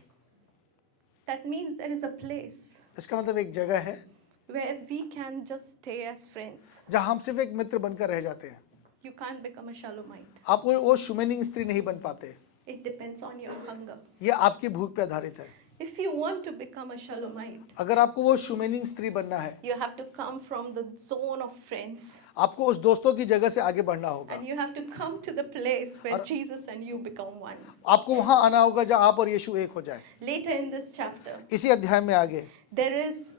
That means there is a place इसका मतलब एक जगह है where we can just stay as friends. जहाँ हम सिर्फ एक मित्र बनकर रह जाते हैं। You can't become a Shalomite. आप वो शुमेनी स्त्री नहीं बन पाते। It depends on your hunger. ये आपकी भूख पे आधारित है। If you want to become a Shalomite, अगर आपको वो शुमेनी स्त्री बनना है, you have to come from the zone of friends. आपको उस दोस्तों की जगह से आगे बढ़ना होगा। And you have to come to the place where Jesus and you become one. आपको वहां आना होगा जहाँ आप और यीशु एक हो जाए। Later in this chapter, इसी अध्याय में आगे there is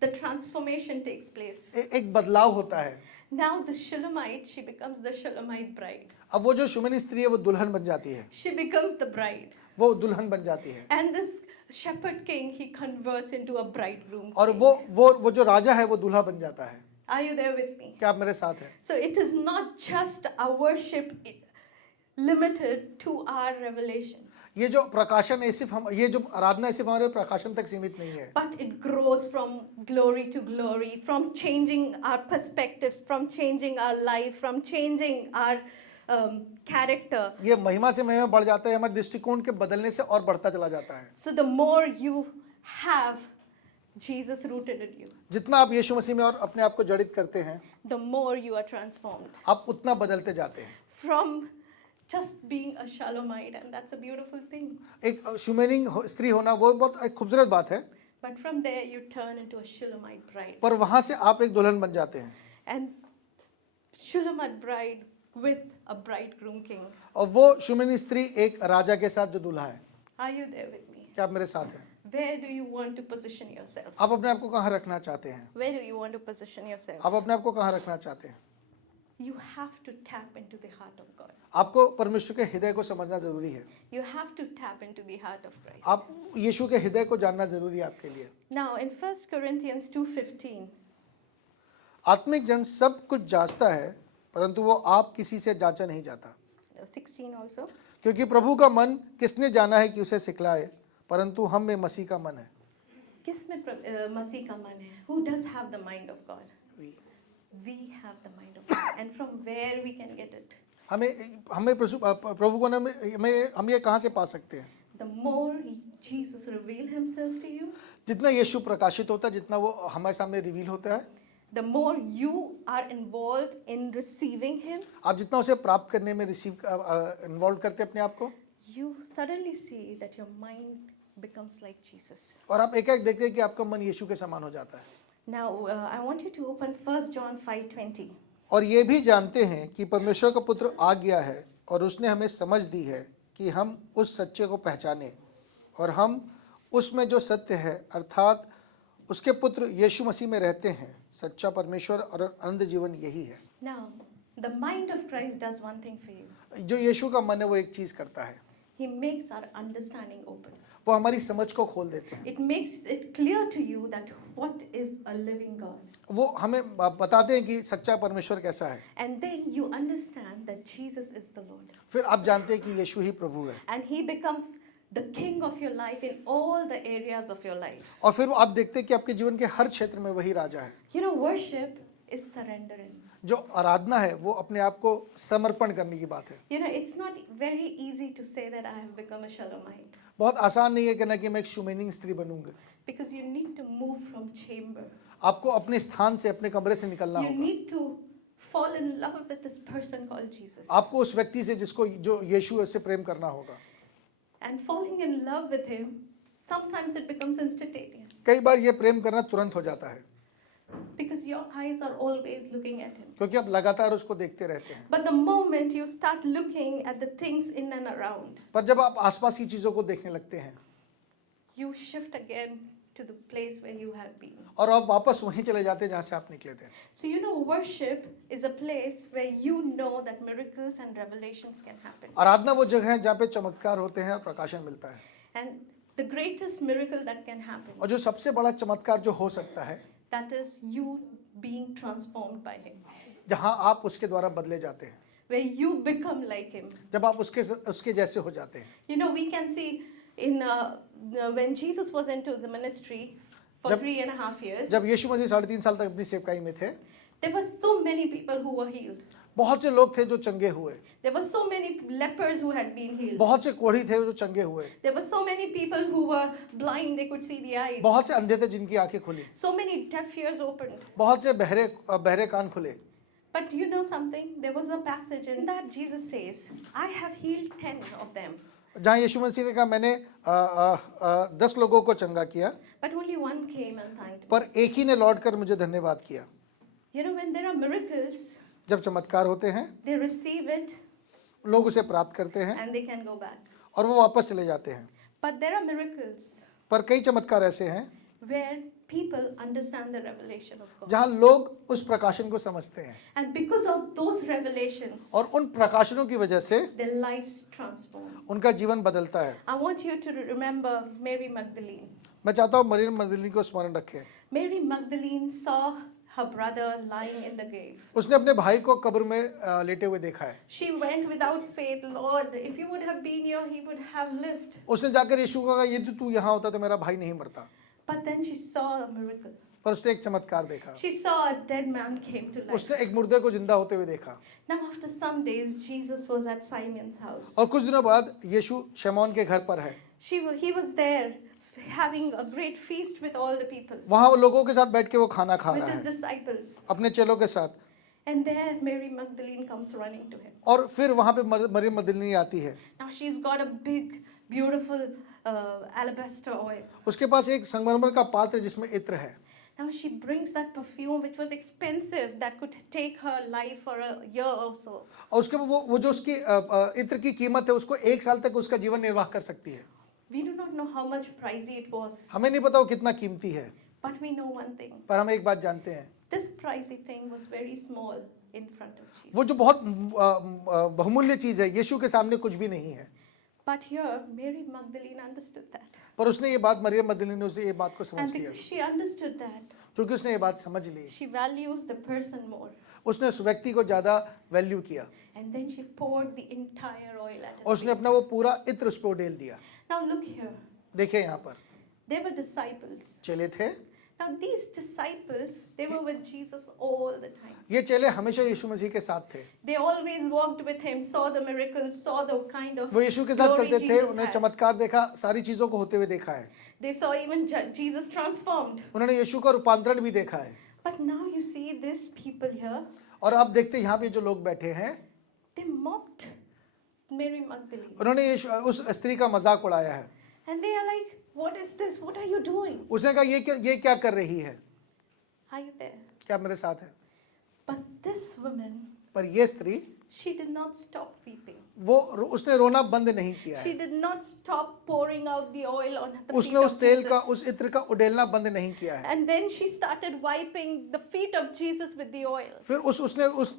the transformation takes place. एक बदलाव होता है। Now the Shulamite, she becomes the Shulamite bride. अब वो जो शुमनी स्त्री है वो दुल्हन बन जाती है, She becomes the bride. वो दुल्हन बन जाती है। And this shepherd king, he converts into a bridegroom. और king. वो जो राजा है वो दूल्हा बन जाता है। Are you there with me? क्या आप मेरे साथ हैं? So it is not just our worship limited to our revelation, ये जो प्रकाशन है सिर्फ हम, ये जो आराधना है सिर्फ हमारे प्रकाशन तक सीमित नहीं है, but it grows from glory to glory, from changing our perspectives, from changing our life, from changing our character. ये महिमा से महिमा बढ़ जाता है, हमारे दृष्टिकोण के बदलने से और बढ़ता चला जाता है। So the more you have Jesus rooted in you, जितना आप यीशु मसीह में और अपने आप को जड़ित करते हैं, the more you are transformed आप उतना बदलते जाते हैं। from just being a Shalomite, and that's a beautiful thing. एक शुमेनी स्त्री होना वो बहुत एक खूबसूरत बात है, But from there you turn into a Shulamite bride. पर वहाँ से आप एक दुल्हन बन जाते हैं। And Shulamite bride with a bridegroom king. और वो शुमेनी स्त्री एक राजा के साथ जो दूल्हा है। Are you there with me? क्या आप मेरे साथ हैं? Where do you want to position yourself? आप अपने आप को कहाँ रखना चाहते हैं? Where do you want to position yourself? आप अपने आप को कहाँ रखना चाहते हैं? You have to tap into the heart of God. आपको परमेश्वर के हृदय को समझना जरूरी है। You have to tap into the heart of Christ. आप यीशु के हृदय को जानना जरूरी है आपके लिए। Now in 1 Corinthians 2:15, आत्मिक जन सब कुछ जांचता है, परंतु वो आप किसी से जांचा नहीं जाता, 16 also. क्योंकि प्रभु का मन किसने जाना है कि उसे सिखलाए, परंतु हम में मसीह का मन है। किस में मसीह का मन है? Who does have the mind of God? We have the mind of God. And from where we can get it? हमें प्रभु को हम ये कहाँ से पा सकते हैं? The more Jesus reveal himself to you, जितना यीशु प्रकाशित होता है, जितना वो हमारे सामने रिवील होता है, the more you are involved in receiving him, आप जितना उसे प्राप्त करने में इन्वॉल्व करते हैं अपने आप को, you suddenly see that your mind becomes like Jesus. और आप एक देखते हैं कि आपका मन यीशु के समान हो जाता है। Now I want you to open 1 John 5:20. और ये भी जानते हैं कि परमेश्वर का पुत्र आ गया है और उसने हमें समझ दी है कि हम उस सच्चे को पहचाने, और हम उसमें जो सत्य है अर्थात उसके पुत्र यीशु मसीह में रहते हैं। सच्चा परमेश्वर और अनंत जीवन यही है। Now the mind of Christ does one thing for you. जो यीशु का मन है वो एक चीज़ करता है, He makes our understanding open. वो हमारी समझ को खोल देते हैं। It makes it clear to you that what is a living God. वो हमें बताते हैं कि सच्चा परमेश्वर कैसा है, And then you understand that Jesus is the Lord. फिर आप जानते हैं कि यीशु ही प्रभु है, And he becomes the king of your life in all the areas of your life. और फिर आप देखते हैं कि आपके जीवन के हर क्षेत्र में वही राजा है। You know, worship is surrenderance. जो आराधना है वो अपने आप को समर्पण करने की बात है। You know, it's not very easy to say that I have become a Shalomite, बहुत आसान नहीं है कहना कि मैं एक शुमेनी स्त्री बनूंगा। because you need to move from chamber. आपको अपने स्थान से, अपने कमरे से निकलना You होगा। need to fall in love with this person called Jesus. आपको उस व्यक्ति से जिसको जो यीशु है उससे प्रेम करना होगा। And falling in love with him, sometimes it becomes instantaneous, कई बार ये प्रेम करना तुरंत हो जाता है, because your eyes are always looking at him. क्योंकि आप लगातार उसको देखते रहते हैं। But the moment you start looking at the things in and around, पर जब आप आसपास की चीज़ों को देखने लगते हैं you shift again to the place where you have been. और आप वापस वहीं चले जाते हैं जहाँ से आप निकले थे। So you know, worship is a place where you know that miracles and revelations can happen. आराधना वो जगह है जहाँ पे चमत्कार होते हैं और प्रकाशन मिलता है। And the greatest miracle that can happen, और जो सबसे बड़ा चमत्कार जो हो सकता है, that is you being transformed by him, जहाँ आप उसके द्वारा बदले जाते हैं, where you become like him. जब आप उसके जैसे हो जाते हैं। You know, we can see in when Jesus was into the ministry for जब- 3.5 years, जब यीशु मसीह 3.5 साल तक अपनी सेवकाई में थे, there were so many people who were healed. बहुत से लोग थे जो चंगे हुए, There were so many lepers who had been healed. बहुत से कोढ़ी थे जो चंगे हुए, There were so many people who were blind, they could see the eyes. बहुत से अंधे थे जिनकी आंखें खुली, So many deaf ears opened. बहुत से बहरे कान खुले। But you know something? There was a passage in that Jesus says, I have healed 10 of them, जहाँ यीशु मसीह ने कहा मैंने 10 लोगों को चंगा किया, but only one came and thanked me. पर एक ही ने लौट कर मुझे धन्यवाद किया। You know, when there are miracles, जब चमत्कार होते हैं, they receive it लोग उसे प्राप्त करते हैं and they can go back. और वो वापस चले जाते हैं। But there are miracles पर कई चमत्कार ऐसे हैं where people understand the revelation of God. जहाँ लोग उस प्रकाशन को समझते हैं And because of those revelations, और उन प्रकाशनों की वजह से their lives transform. उनका जीवन बदलता है। I want you to remember Mary Magdalene. मैं चाहता हूँ मरियम मगदलीनी को स्मरण रखें। Mary Magdalene saw her brother lying in the grave. उसने अपने भाई को कब्र में लेटे हुए देखा है। She went without faith. Lord, if you would have been here, he would have lived. उसने जाकर यीशु को कहा, यदि तू यहाँ होता तो मेरा भाई नहीं मरता। But then she saw a miracle. पर उसने एक चमत्कार देखा। She saw a dead man came to life. उसने एक मुर्दे को जिंदा होते हुए देखा। Now after some days, Jesus was at Simon's house. और कुछ दिनों बाद यीशु शमौन के घर पर है। He was there having a great feast with all the people, वहाँ वो लोगों के साथ बैठ के वो खाना खा with रहा his है disciples. अपने चेलों के साथ। And there Mary Magdalene comes running to him. और फिर वहाँ पे मरियम मगदलीनी आती है। Now she's got a big, beautiful alabaster oil. उसके पास एक संगमरमर का पात्र जिसमें इत्र है। Now she brings that perfume which was expensive, that could take her life for a year or so. और उसके वो जो उसकी इत्र की कीमत है उसको 1 साल तक उसका जीवन निर्वाह कर सकती है। We do not know how much pricey it was, हमें नहीं पता वो कितना कीमती है, but we know one thing. पर हम एक बात जानते हैं, This pricey thing was very small in front of Jesus. वो जो बहुत बहुमूल्य चीज है यीशु के सामने कुछ भी नहीं है। But here Mary Magdalene understood that. पर उसने ये बात मरियम मगदलीनी ने उसे ये बात को समझ And लिया, because she understood that, क्योंकि उसने ये बात समझ ली, she values the person more. उसने उस व्यक्ति को ज्यादा वैल्यू किया And then she poured the entire oil at और his उसने feet. अपना वो पूरा इत्र उस पर उडेल दिया। Now look here. देखिए यहाँ पर They were disciples. चेले थे। Now these disciples, they were with Jesus all the time. ये चेले हमेशा यीशु मसीह के साथ थे। They always walked with him, saw the miracles, saw the kind of वो यीशु के साथ glory चलते थे, Jesus उन्हें had. चमत्कार देखा, सारी चीजों को होते हुए देखा है। They saw even Jesus transformed. उन्होंने यीशु का रूपांतरण भी देखा है। But now you see these people here, और अब देखते हैं यहाँ पे जो लोग बैठे हैं, they mocked Mary Magdalene. उन्होंने उस स्त्री का मजाक उड़ाया है। And they are like, what is this? What are you doing? उसने कहा ये क्या कर रही है, Are you there? क्या मेरे साथ है? But this woman, पर ये स्त्री she did not stop weeping. उसने रोना बंद नहीं किया She है। did not stop pouring out the oil on the feet उसने उस of तेल का Jesus. उस इत्र का उडेलना बंद नहीं किया है। And then she started wiping the feet of Jesus with the oil. फिर उसने उस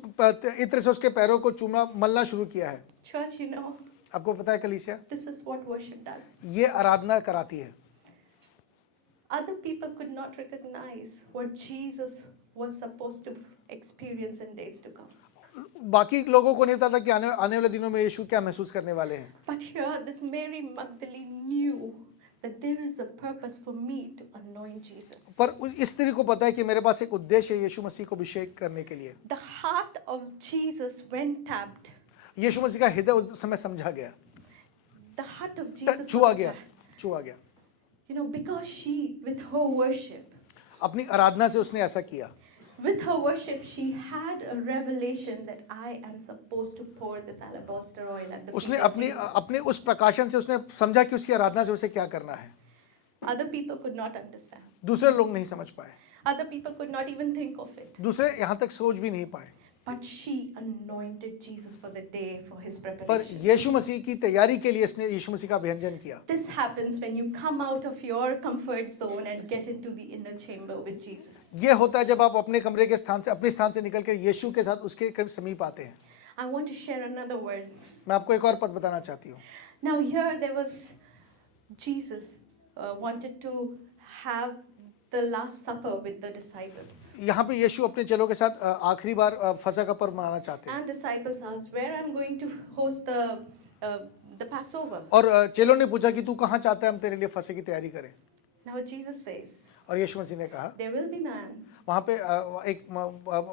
इत्र से उसके पैरों को चूमना मलना शुरू किया है। Church, you know, आपको पता है कलीसिया, this is what worship does. ये आराधना कराती है। Other people could not recognize what Jesus was supposed to experience in days to come. बाकी लोगों को नहीं पता था कि आने वाले दिनों में यीशु क्या महसूस करने वाले हैं। But here, this Mary Magdalene knew that there is a purpose for me to anoint Jesus. पर इस स्त्री को पता है कि मेरे पास एक उद्देश्य है यीशु मसीह को अभिषेक करने के लिए। The heart of Jesus, when tapped, यीशु मसीह का हृदय उस समय समझा गया, the heart of Jesus छुआ was गया, tapped. छुआ गया। You know, because she, with her worship, अपनी आराधना से उसने ऐसा किया। with her worship, she had a revelation that I am supposed to pour this alabaster oil at the feet उसने of अपनी Jesus. अपने उस प्रकाशन से उसने समझा कि उसकी आराधना से उसे क्या करना है। Other people could not understand. दूसरे लोग नहीं समझ पाए, Other people could not even think of it. दूसरे यहाँ तक सोच भी नहीं पाए। But she anointed Jesus for the day for his पर preparation. यीशु मसीह की तैयारी के लिए इसने यीशु मसीह का अभिनंदन किया। This happens when you come out of your comfort zone and get into the inner chamber with Jesus. ये होता है जब आप अपने कमरे के स्थान से अपने स्थान से निकल कर यीशु के साथ उसके करीब समीप आते हैं। I want to share another word. मैं आपको एक और पद बताना चाहती हूँ। Now here there was Jesus wanted to have the last supper with the disciples. यहाँ पे यीशु अपने चेलों के साथ आखिरी बार फसह का पर्व मनाना चाहते हैं। And disciples asked, where I'm going to host the Passover. और चेलों ने पूछा कि तू कहाँ चाहता है हम तेरे लिए फसह की तैयारी करें। Now Jesus says, और यीशु मसीह ने कहा there will be man. वहाँ पे एक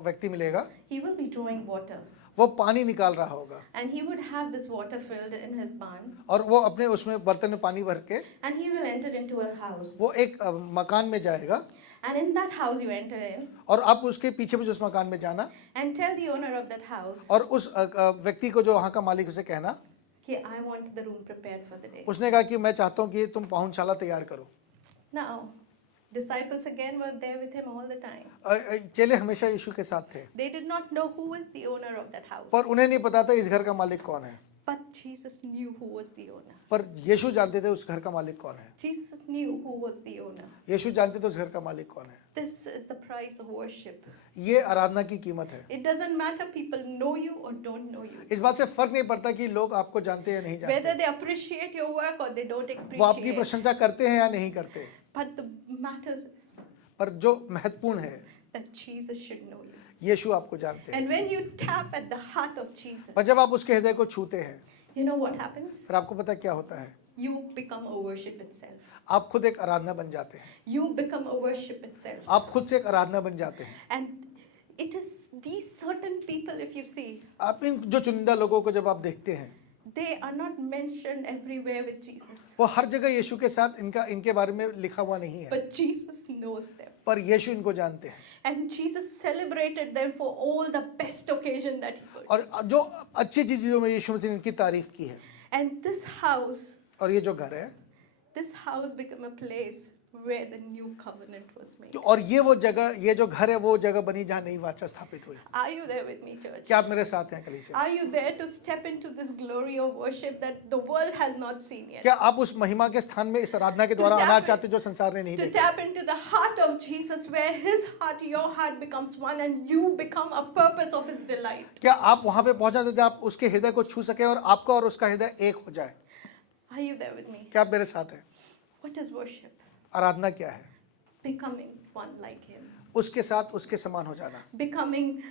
व्यक्ति मिलेगा, He will be drawing water. वो पानी निकाल रहा होगा And he would have this water filled in his barn. और वो अपने उसमें बर्तन में पानी भर के And he will enter into a house. वो एक मकान में जाएगा And in that house you enter in और आप उसके पीछे पीछे उस मकान में जाना and tell the owner of that house, और उस व्यक्ति को जो वहाँ का मालिक उसे कहना okay, I want the room prepared for the day. उसने कहा कि मैं चाहता हूँ कि तुम पाहुनशाला तैयार करो। Now, disciples again were there with him all the time. चेले हमेशा यीशु के साथ थे They did not know who is the owner of that house. पर उन्हें नहीं पता था इस घर का मालिक कौन है। But Jesus knew who was the owner. पर यीशु जानते थे उस घर का मालिक कौन है। Jesus knew who was the owner. यीशु जानते थे उस घर का मालिक कौन है। This is the price of worship. ये आराधना की कीमत है। It doesn't matter people know you or don't know you. इस बात से फर्क नहीं पड़ता कि लोग आपको जानते हैं या नहीं Whether जानते, they appreciate your work or they don't वो आपकी appreciate. प्रशंसा करते हैं या नहीं करते, But the matters is पर जो महत्वपूर्ण है that Jesus should know you. यीशु आपको जानते हैं। And when you tap at the heart of Jesus, पर जब आप उसके हृदय को छूते हैं, you know what happens? फिर आपको पता क्या होता है, You become a worship itself. आप खुद एक आराधना बन जाते हैं। You become a worship itself. आप खुद से एक आराधना बन जाते हैं। And it is these certain people, if you see, आप इन जो चुनिंदा लोगों को जब आप देखते हैं, they are not mentioned everywhere with Jesus. वो हर जगह यीशु के साथ इनके बारे में लिखा हुआ नहीं है, But Jesus knows them. पर यीशु इनको जानते हैं। And Jesus celebrated them for all the best occasion that he could. और जो अच्छी चीजों में यीशु मसीह ने इनकी तारीफ की है। And this house और ये जो घर है, became a place where the new covenant was made. और ये वो जगह, ये जो घर है वो जगह बनी जहाँ नई वाचा स्थापित हुई। Are you there with me, church? क्या आप मेरे साथ हैं कलीसिया? Are you there to step into this glory of worship that the world has not seen yet? क्या आप उस महिमा के स्थान में इस आराधना के द्वारा आना चाहते जो संसार ने नहीं To देखा? tap into the heart of Jesus where his heart, your heart becomes one and you become a purpose of his delight. क्या आप वहां पे पहुंच जाते आप उसके हृदय को छू सके और आपका और उसका हृदय एक हो जाए? Are you there with me? क्या आप मेरे साथ हैं? What is worship? आराधना क्या है? Becoming one like him. उसके साथ उसके समान हो जाना, Becoming,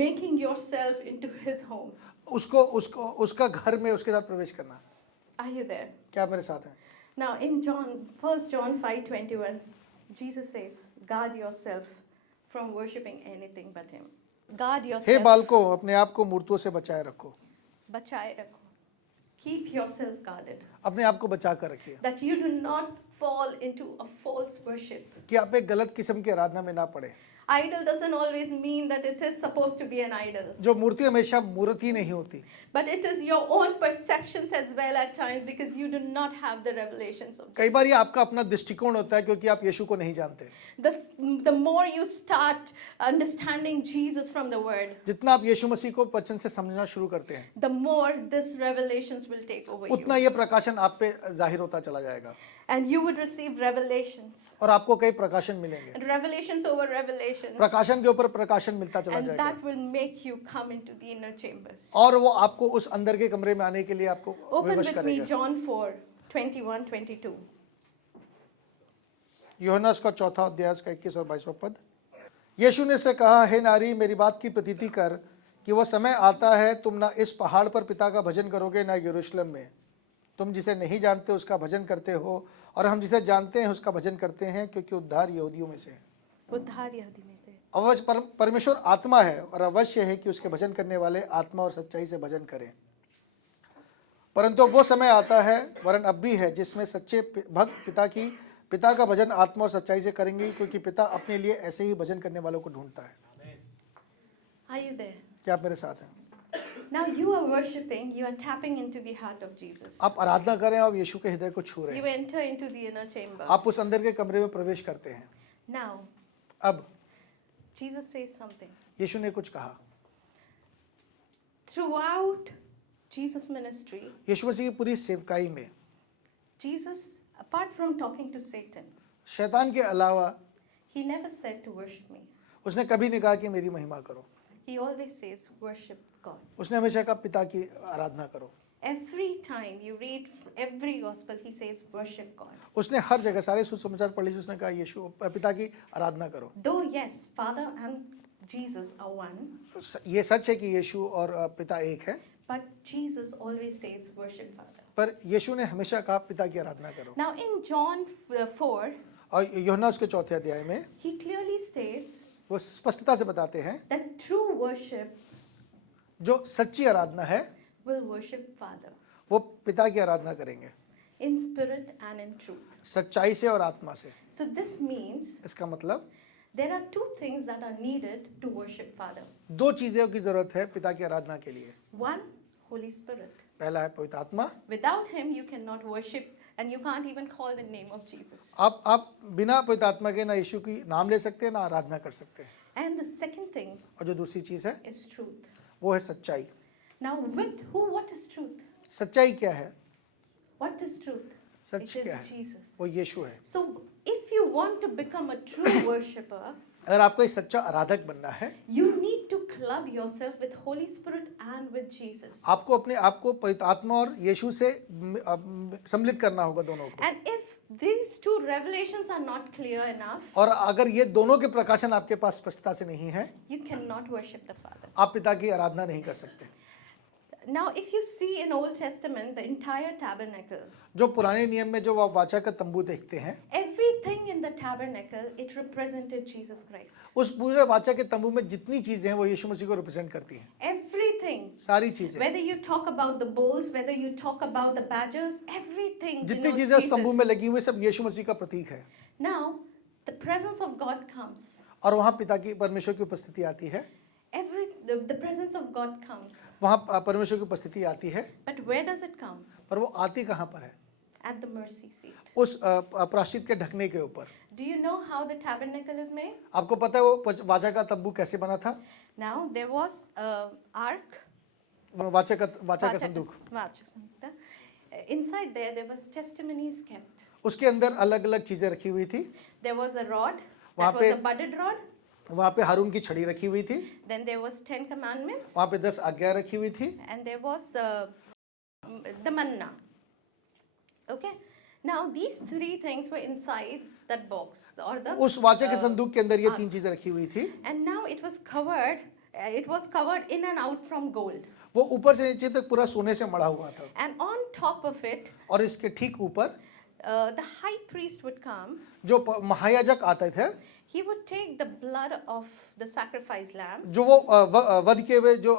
making yourself into his home. उसका घर में उसके साथ प्रवेश करना। Are you there? क्या आप मेरे साथ हैं? Now in 1 John 5:21, Jesus says, guard yourself from worshipping anything but him. Guard hey yourself. बालकों, अपने आप को मूर्तों से बचाए रखो। बचाए रखो. Keep yourself guarded. अपने आप को बचा कर रखिए That you do not fall into a false worship. कि आप एक गलत किस्म की आराधना में ना पड़े। Idol doesn't always mean that it is supposed to be an idol. जो मूर्ति हमेशा मूर्ति नहीं होती, But it is your own perceptions as well at times because you do not have the revelations of कई बार ये आपका अपना दृष्टिकोण होता है क्योंकि आप यीशु को नहीं जानते। the more you start understanding Jesus from the word, जितना आप यीशु मसीह को वचन से समझना शुरू करते हैं, the more this revelations will take over उतना you. ये प्रकाशन आप पे जाहिर होता चला जाएगा And you would receive revelations. और आपको कई प्रकाशन मिलेंगे। And revelations over revelations. प्रकाशन के ऊपर प्रकाशन मिलता चला And जाएगा that will make you come into the inner chambers. और वो आपको उस अंदर के कमरे में आने के लिए आपको Open विवश with me करेगा। John 4:21-22. यूहन्ना उसका चौथा अध्याय उसका 21 और 22वां पद। यीशु ने से कहा, हे नारी, मेरी बात की प्रतीति कर कि वह समय आता है तुम ना इस पहाड़ पर पिता का भजन करोगे ना यरूशलेम में। तुम जिसे नहीं जानते उसका भजन करते हो और हम जिसे जानते हैं उसका भजन करते हैं क्योंकि उद्धार यहूदियों में से है। उद्धार यहूदी में से। अवश्य परमेश्वर आत्मा है और अवश्य है कि उसके भजन करने वाले आत्मा और सच्चाई से भजन करें। परंतु वो समय आता है, वरन अब भी है, जिसमें सच्चे भक्त पिता का भजन आत्मा और सच्चाई से करेंगे क्योंकि पिता अपने लिए ऐसे ही भजन करने वालों को ढूंढता है। Are you there? क्या आप मेरे साथ हैं? Now you are worshiping, you are tapping into the heart of Jesus. आप आराधना कर रहे हैं और यीशु के हृदय को छू रहे You हैं। enter into the inner chambers. आप उस अंदर के कमरे में प्रवेश करते हैं। Now, अब Jesus says something. यीशु ने कुछ कहा। Throughout Jesus' ministry, यीशु मसीह की पूरी सेवकाई में Jesus, apart from talking to Satan, शैतान के अलावा he never said to worship me. उसने कभी नहीं कहा कि मेरी महिमा करो। He always says, worship God. उसने हमेशा कहा पिता की आराधना करो। Every time you read every gospel, he says, worship God. उसने हर जगह सारे सुसमाचार पढ़ लीजिए, उसने कहा यीशु पिता की आराधना करो। Though yes, Father and Jesus are one, ये सच है कि यीशु और पिता एक है, but Jesus always says, worship Father. पर यीशु ने हमेशा कहा पिता की आराधना करो। Now in John 4, और यूहन्ना उसके चौथे अध्याय में he clearly states वो स्पष्टता से बताते हैं that true worship जो सच्ची आराधना है will worship Father वो पिता की आराधना करेंगे in spirit and in truth. सच्चाई से और आत्मा से। So this means इसका मतलब there are two things that are needed to worship Father. दो चीजों की जरूरत है पिता की आराधना के लिए। One, Holy Spirit. पहला है पवित्र आत्मा। Without him, you cannot worship and you can't even call the name of Jesus. आप बिना पवित्र आत्मा के ना यीशु की नाम ले सकते हैं ना आराधना कर सकते हैं। And the second thing और जो दूसरी चीज है is truth. वो है सच्चाई। Now, with who, what is truth? सच्चाई क्या है? What is truth? Such It क्या is है? Jesus. वो यीशु है। So, if you want to become a true worshipper, अगर आपको एक सच्चा आराधक बनना है, you need to club yourself with Holy Spirit and with Jesus. आपको अपने आप को पवित्र आत्मा और यीशु से सम्मिलित करना होगा दोनों को। And if these two revelations are not clear enough, और अगर ये दोनों के प्रकाशन आपके पास स्पष्टता से नहीं है, you cannot worship the Father. आप पिता की आराधना नहीं कर सकते। Now, if you see in Old Testament, the entire tabernacle, जो पुराने नियम में जो वाचा का तंबू देखते हैं, everything in the tabernacle, it represented Jesus Christ. उस पूरे वाचा के तंबू में जितनी चीजें हैं वो यीशु मसीह को रिप्रेजेंट करती हैं। Everything. सारी चीजें, Whether you talk about the bowls, whether you talk about the badgers, everything जितनी denotes चीजें उस तंबू में Jesus. लगी हुई सब यीशु मसीह का प्रतीक है। Now, the presence of God comes. और वहाँ पिता की परमेश्वर की उपस्थिति आती है, The presence of God comes. वहाँ परमेश्वर की उपस्थिति आती है, But where does it come? पर वो आती कहाँ पर है? At the mercy seat. उस प्रायश्चित के ढकने के ऊपर। Do you know how the tabernacle is made? आपको पता है वो वाचा का तंबू कैसे बना था? Now, there was an ark. वाचा का संदूक, Vachakasandukta. Inside there was testimonies kept. उसके अंदर अलग अलग चीजें रखी हुई थी। There was a rod. वहाँ That was a पे- budded rod. वहाँ पे हारून की छड़ी रखी हुई थी, Then there was 10 commandments. वहाँ पे 10 आज्ञा रखी हुई थी, And there was the manna. Okay. Now these three things were inside that box or the. उस वाचा के संदूक के अंदर ये ark. 3 चीजें रखी हुई थी। And now it was covered. It was covered in and out from gold. वो ऊपर से नीचे तक पूरा सोने से मढ़ा हुआ था, And on top of it, और इसके ठीक ऊपर the high priest would come. जो महायाजक आते थे, He would take the blood of the sacrifice lamb जो वो वध किए हुए जो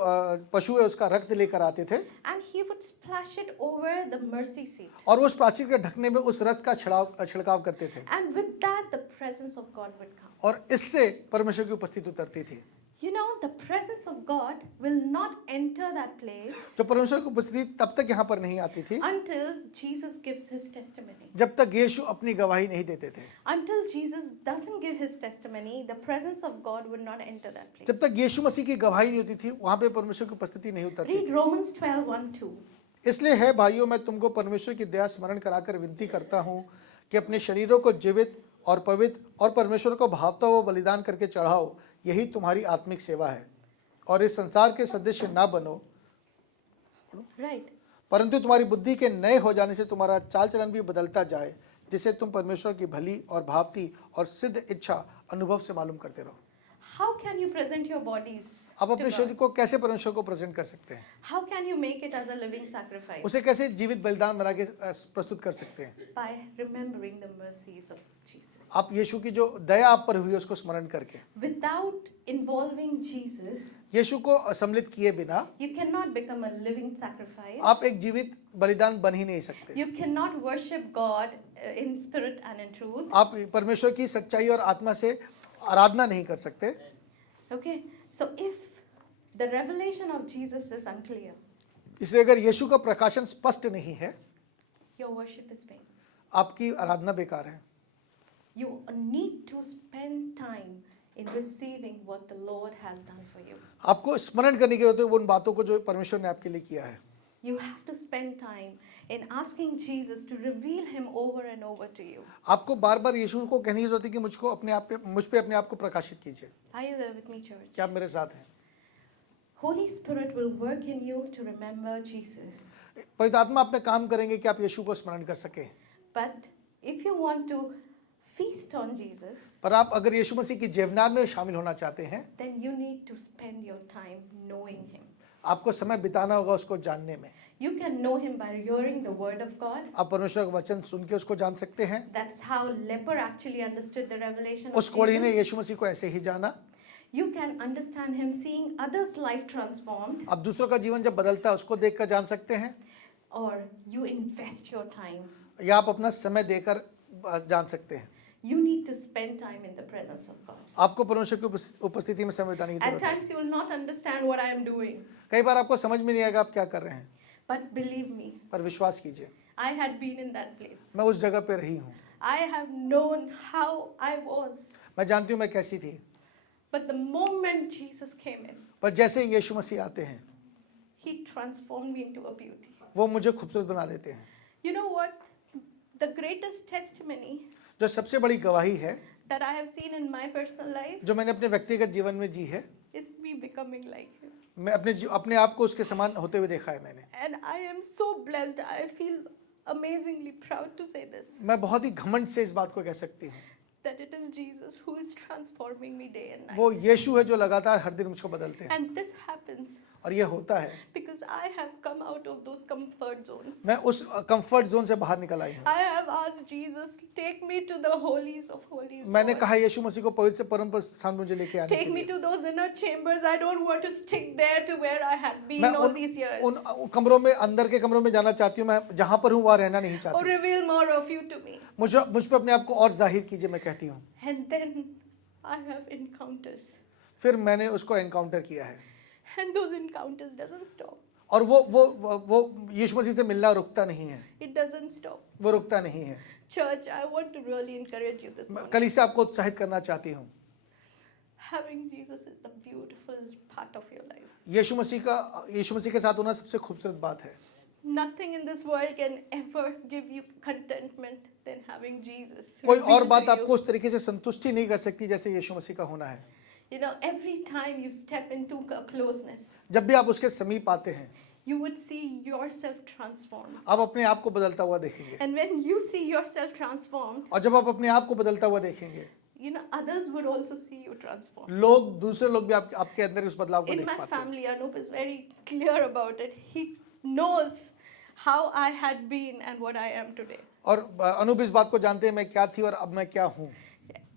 पशु है उसका रक्त लेकर आते थे, and he would splash it over the mercy seat. और उस प्राचीर के ढकने में उस रक्त का छिड़काव करते थे, And with that, the presence of God would come. और इससे परमेश्वर की उपस्थिति उतरती थी। You know, the presence of God will not enter that place जो परमेश्वर की उपस्थिति तब तक यहाँ पर नहीं आती थी until Jesus gives his testimony. जब तक यीशु अपनी गवाही नहीं देते थे। Until Jesus doesn't give his testimony, the presence of God would not enter that place. जब तक यीशु मसीह की गवाही नहीं होती थी, वहाँ पे परमेश्वर की उपस्थिति नहीं उतरती Read थी। Romans 12:1-2. इसलिए है भाइयों, मैं तुमको परमेश्वर की दया स्मरण कराकर विनती करता हूँ कि अपने शरीरों को जीवित और पवित्र और परमेश्वर को भावता हुआ बलिदान करके चढ़ाओ, यही तुम्हारी आत्मिक सेवा है। और इस संसार के सदस्य ना बनो, Right. परंतु तुम्हारी बुद्धि के नए हो जाने से तुम्हारा चाल चलन भी बदलता जाए, जिससे तुम परमेश्वर की भली और भावती और सिद्ध इच्छा अनुभव से मालूम करते रहो। How can you present your bodies आप to अपने God? शरीर को कैसे परमेश्वर को प्रेजेंट कर सकते हैं? How can you make it as a living sacrifice? उसे कैसे जीवित बलिदान बना के प्रस्तुत कर सकते हैं? By remembering the mercies of Jesus. आप यीशु की जो दया आप पर हुई है उसको स्मरण करके, Without involving Jesus, यीशु को सम्मिलित किए बिना you cannot become a living sacrifice. आप एक जीवित बलिदान बन ही नहीं सकते। You cannot worship God in spirit and in truth. आप परमेश्वर की सच्चाई और आत्मा से आराधना नहीं कर सकते। Okay, so if the revelation of Jesus is unclear, इसलिए अगर यीशु का प्रकाशन स्पष्ट नहीं है, your worship is vain. आपकी आराधना बेकार है। You need to spend time in receiving what the Lord has done for you. आपको स्मरण करने की जरूरत है उन बातों को जो परमेश्वर ने आपके लिए किया है। You have to spend time in asking Jesus to reveal Him over and over to you. आपको बार बार यीशु को कहने की जरूरत है कि मुझको मुझ पे अपने आप को प्रकाशित कीजिए। Are you there with me, church? क्या आप मेरे साथ हैं? Holy Spirit will work in you to remember Jesus. पवित्र आत्मा आप में काम करेंगे कि आप यीशु को स्मरण कर सके। But if you want to feast on Jesus, पर आप अगर यीशु मसीह की जेवनार में शामिल होना चाहते हैं, then you need to spend your time knowing Him. आपको समय बिताना होगा उसको जानने में। You can know Him by hearing the Word of God. आप परमेश्वर का वचन सुन के उसको जान सकते हैं। That's how leper actually understood the revelation of उस कोढ़ी ने Jesus. यीशु मसीह को ऐसे ही जाना। You can understand Him seeing others' life transformed, आप दूसरों का जीवन जब बदलता है उसको देखकर जान सकते हैं, or you invest your time. या आप अपना समय देकर जान सकते हैं। You need to spend time in the presence of God. आपको परमेश्वर की उपस्थिति में समय बिताने की At जरूरत है। times you will not understand what I am doing, कई बार आपको समझ में नहीं आएगा आप क्या कर रहे हैं, but believe me, पर विश्वास कीजिए, I had been in that place. मैं उस जगह पे रही हूँ। I have known how I was. मैं जानती हूँ मैं कैसी थी, But the moment Jesus came in, पर जैसे ही यीशु मसीह आते हैं, He transformed me into a beauty. वो मुझे खूबसूरत बना देते हैं। You know what? The greatest testimony जो सबसे बड़ी गवाही है that I have seen in my personal life जो मैंने अपने व्यक्तिगत जीवन में जी है, is me becoming like him. मैं अपने आप को उसके समान होते हुए देखा है मैंने। And I am so blessed. I feel amazingly proud to say this, मैं बहुत ही घमंड से इस बात को कह सकती हूँ, that it is Jesus who is transforming me day and night. वो यीशु है जो लगातार हर दिन मुझको बदलते हैं। And this happens और ये होता है because I have come out of those comfort zones. मैं उस कंफर्ट जोन से बाहर निकल आई हूँ। I have asked Jesus, take me to the holies of holies. मैंने Lord. कहा यीशु मसीह को पवित्र से परम स्थान मुझे लेके आने Take के me लिए। to those inner chambers. I don't want to stick there to where I have been मैं all these years. उन कमरों में, अंदर के कमरों में जाना चाहती हूँ। मैं जहाँ पर हूँ वहाँ रहना नहीं Or चाहती। reveal more of you to me. मुझ पे अपने आप को और जाहिर कीजिए, मैं कहती हूँ। And then I have encounters. फिर मैंने उसको एनकाउंटर किया है And those encounters doesn't stop. और वो यीशु मसीह से मिलना रुकता नहीं है, It doesn't stop. वो रुकता नहीं है। Church, I want to really encourage you this मैं morning. कल ही से आपको उत्साहित करना चाहती हूँ। Having Jesus is the beautiful part of your life. यीशु मसीह के साथ होना सबसे खूबसूरत बात है। Nothing in this world can ever give you contentment than having Jesus. कोई और revealed बात to you. आपको उस तरीके से संतुष्टि नहीं कर सकती जैसे यीशु मसीह का होना है। You know, every time you step into a closeness, जब भी आप उसके समीप आते हैं, you would see yourself transformed. आप अपने आप को बदलता हुआ देखेंगे And when you see yourself transformed, और जब आप अपने आप को बदलता हुआ देखेंगे, you know, others would also see you transformed. दूसरे लोग भी आपके अंदर उस बदलाव को In देख my पाते हैं। family, Anup is very clear about it. He knows how I had been and what I am today. और अनूप इस बात को जानते हैं मैं क्या थी और अब मैं क्या हूँ।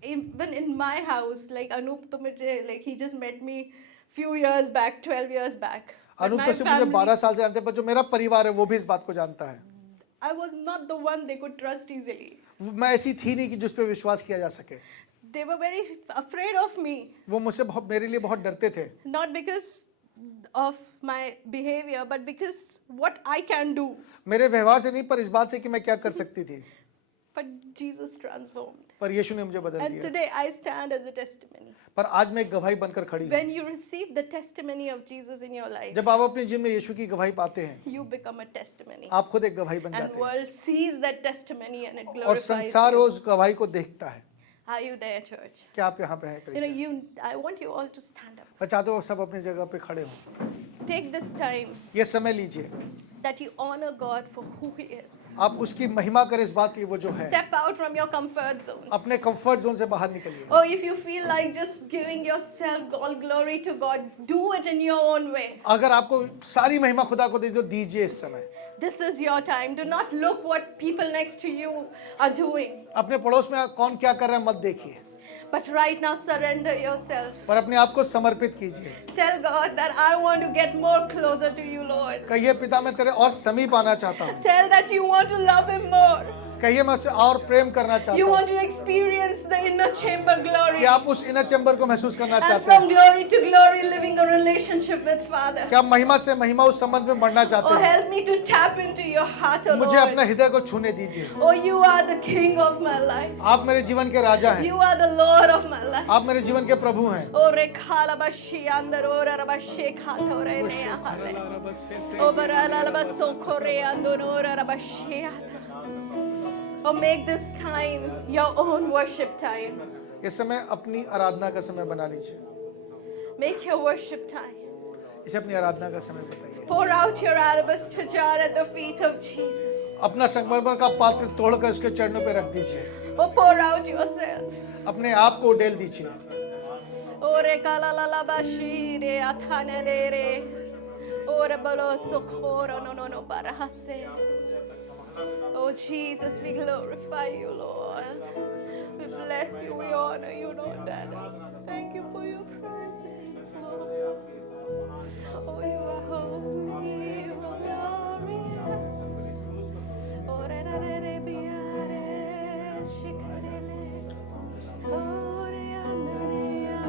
Even in my house, like Anup, to mujhe, like he just met me few years back, 12 years back. But Anoop my तो सिर्फ मुझे family, 12 साल से जानते हैं, पर जो मेरा परिवार है वो भी इस बात को जानता है। I was not the one they could trust easily. मैं ऐसी थी नहीं कि जिस पे विश्वास किया जा सके। They were very afraid of me, वो मुझसे मेरे लिए बहुत डरते थे, not because of my behavior, but because what I can do. मेरे व्यवहार से नहीं, पर इस बात से कि मैं क्या कर सकती थी। But Jesus transformed. पर यीशु ने मुझे बदल And दिया। today I stand as a testimony. पर आज मैं एक गवाही बनकर खड़ी हूँ। When you receive the testimony of Jesus in your life, जब आप अपने जीवन में यीशु की गवाही पाते हैं, you become a testimony. आप खुद एक गवाही बन And जाते हैं world sees that testimony and it और glorifies संसार you. उस गवाही को देखता है। Are you there, church? क्या आप यहाँ पे हैं? You know, कलीसिया? I want you all to stand up. मैं चाहता हूँ सब अपनी जगह पे खड़े हों। Take this time ये समय लीजिए, that you honor God for who He is. आप उसकी महिमा करें इस बात की वो जो है। Step out from your comfort zones. अपने कंफर्ट जोन से बाहर निकलिए। Or if you feel like just giving yourself all glory to God, do it in your own way. अगर आपको सारी महिमा खुदा को दे दो, दीजिए इस समय। This is your time. Do not look what people next to you are doing. अपने पड़ोस में कौन क्या कर रहा है मत देखिए, But right now, surrender yourself. पर अपने आप को समर्पित कीजिए। Tell God that I want to get more closer to you, Lord. कहिए पिता मैं तेरे और समीप आना चाहता हूँ। Tell that you want to love Him more. कहिए मैं उससे और प्रेम करना चाहता You हूँ। want to experience the inner chamber glory. कि आप उस इनर चैम्बर को महसूस करना And चाहते from हैं। glory to glory, living a relationship with Father. क्या महिमा से महिमा उस संबंध में बढ़ना चाहते Oh, हैं? help me to tap into your heart, oh मुझे अपने Lord. हृदय को छूने दीजिए। Oh, you are the King of my life. आप मेरे जीवन के राजा हैं, You are the Lord of my life. आप मेरे जीवन के प्रभु हैं। Oh, rekhala bashi andar ora rabashi khato re nea hale. Oh, barala labaso kore andor ora rabashi ata. Oh, make this time your own worship time. इस समय अपनी आराधना का समय बना लीजिए। Make your worship time. इसे अपनी आराधना का समय बताइए। Pour out your alabaster jar at the feet of Jesus. अपना संगमरमर का पात्र तोड़कर उसके चरणों पे रख दीजिए। Oh, pour out yourself. अपने आप को उडेल दीजिए। Oh, rekala labashi re athane re re. Oh, rebalo socorro no no no barahase. Oh, Jesus, we glorify you, Lord. We bless you, we honor you, Lord Daddy. Thank you for your presence, Lord. Oh, you are holy, you are glorious. Oh, re re re re biare shikarele. Oh, re anarea.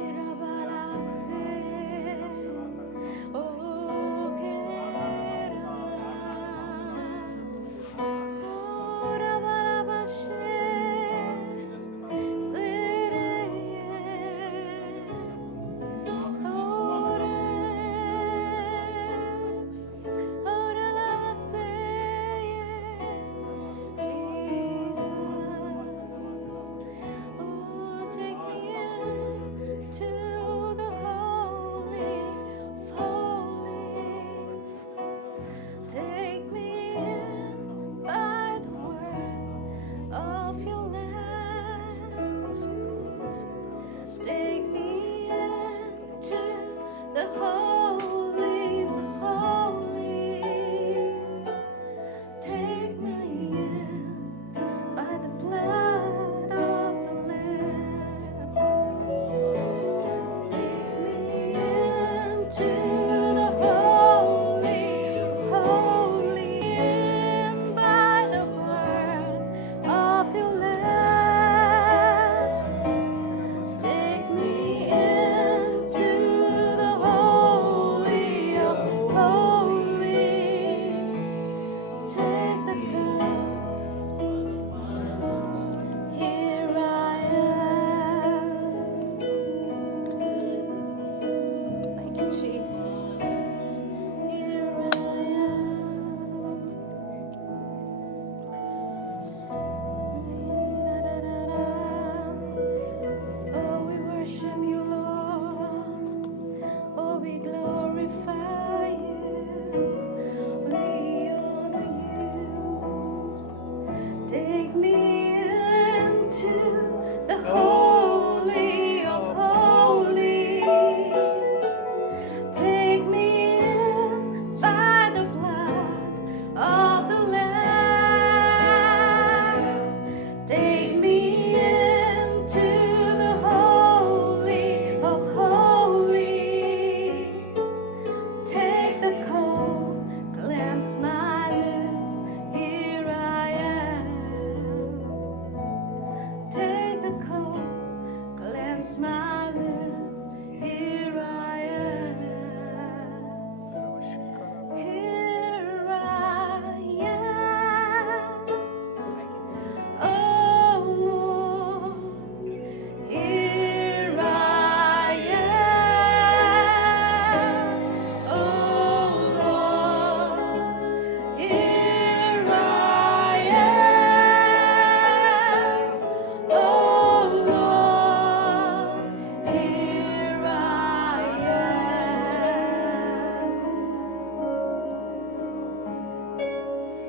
Irabalase. Oh, kerana. Oh, rabalabashe. Sereye. Oh, we glorify you. We honor you. Take me into the holy of holies. Take me in by the blood of the Lamb. Take me into the holy of holies. Take the coal, cleanse my lips. Here I am. Take the coal, cleanse my lips. Here I am. Here I am. Oh Lord, here I am. Oh Lord, here I am. Oh Lord, here I am.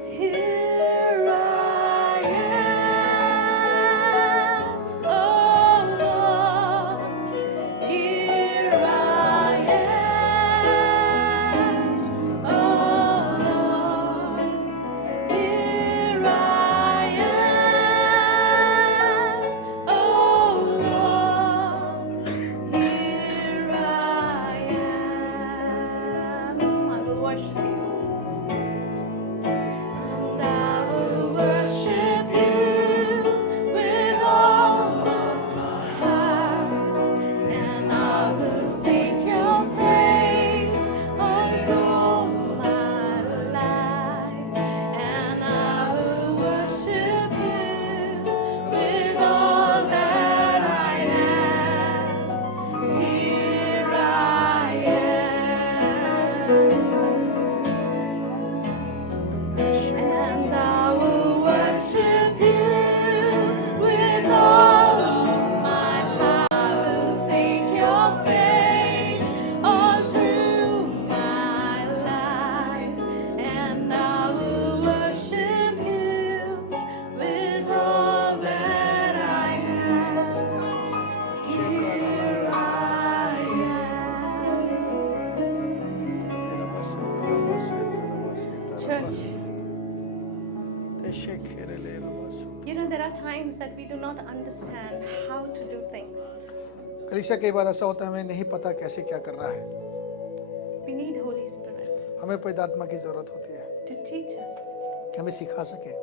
Here I am. Oh Lord, here I am. Oh Lord, here I am. Oh Lord, here I am. I will worship you. And I will worship you with all of my heart, and I will seek your face all through my life, and I will worship you with all that I am. Here I am. And I will worship you with all of my heart. I will seek your face all through my life, and I will worship you with all that I have. Here I am. Church, you know, there are times that we do not understand how to do things. कलीसिया कई बार ऐसा होता है हमें नहीं पता कैसे क्या कर रहा है, We need Holy Spirit हमें पवित्र आत्मा की जरूरत होती है to teach us. कि हमें सिखा सके।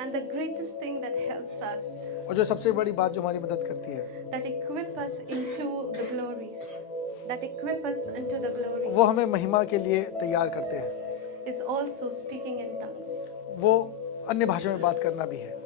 And the greatest thing that helps us, और जो सबसे बड़ी बात जो हमारी मदद करती है that equip us into the glories, that equip us into the glories, वो हमें महिमा के लिए तैयार करते हैं, is also speaking in tongues. वो अन्य भाषा में बात करना भी है।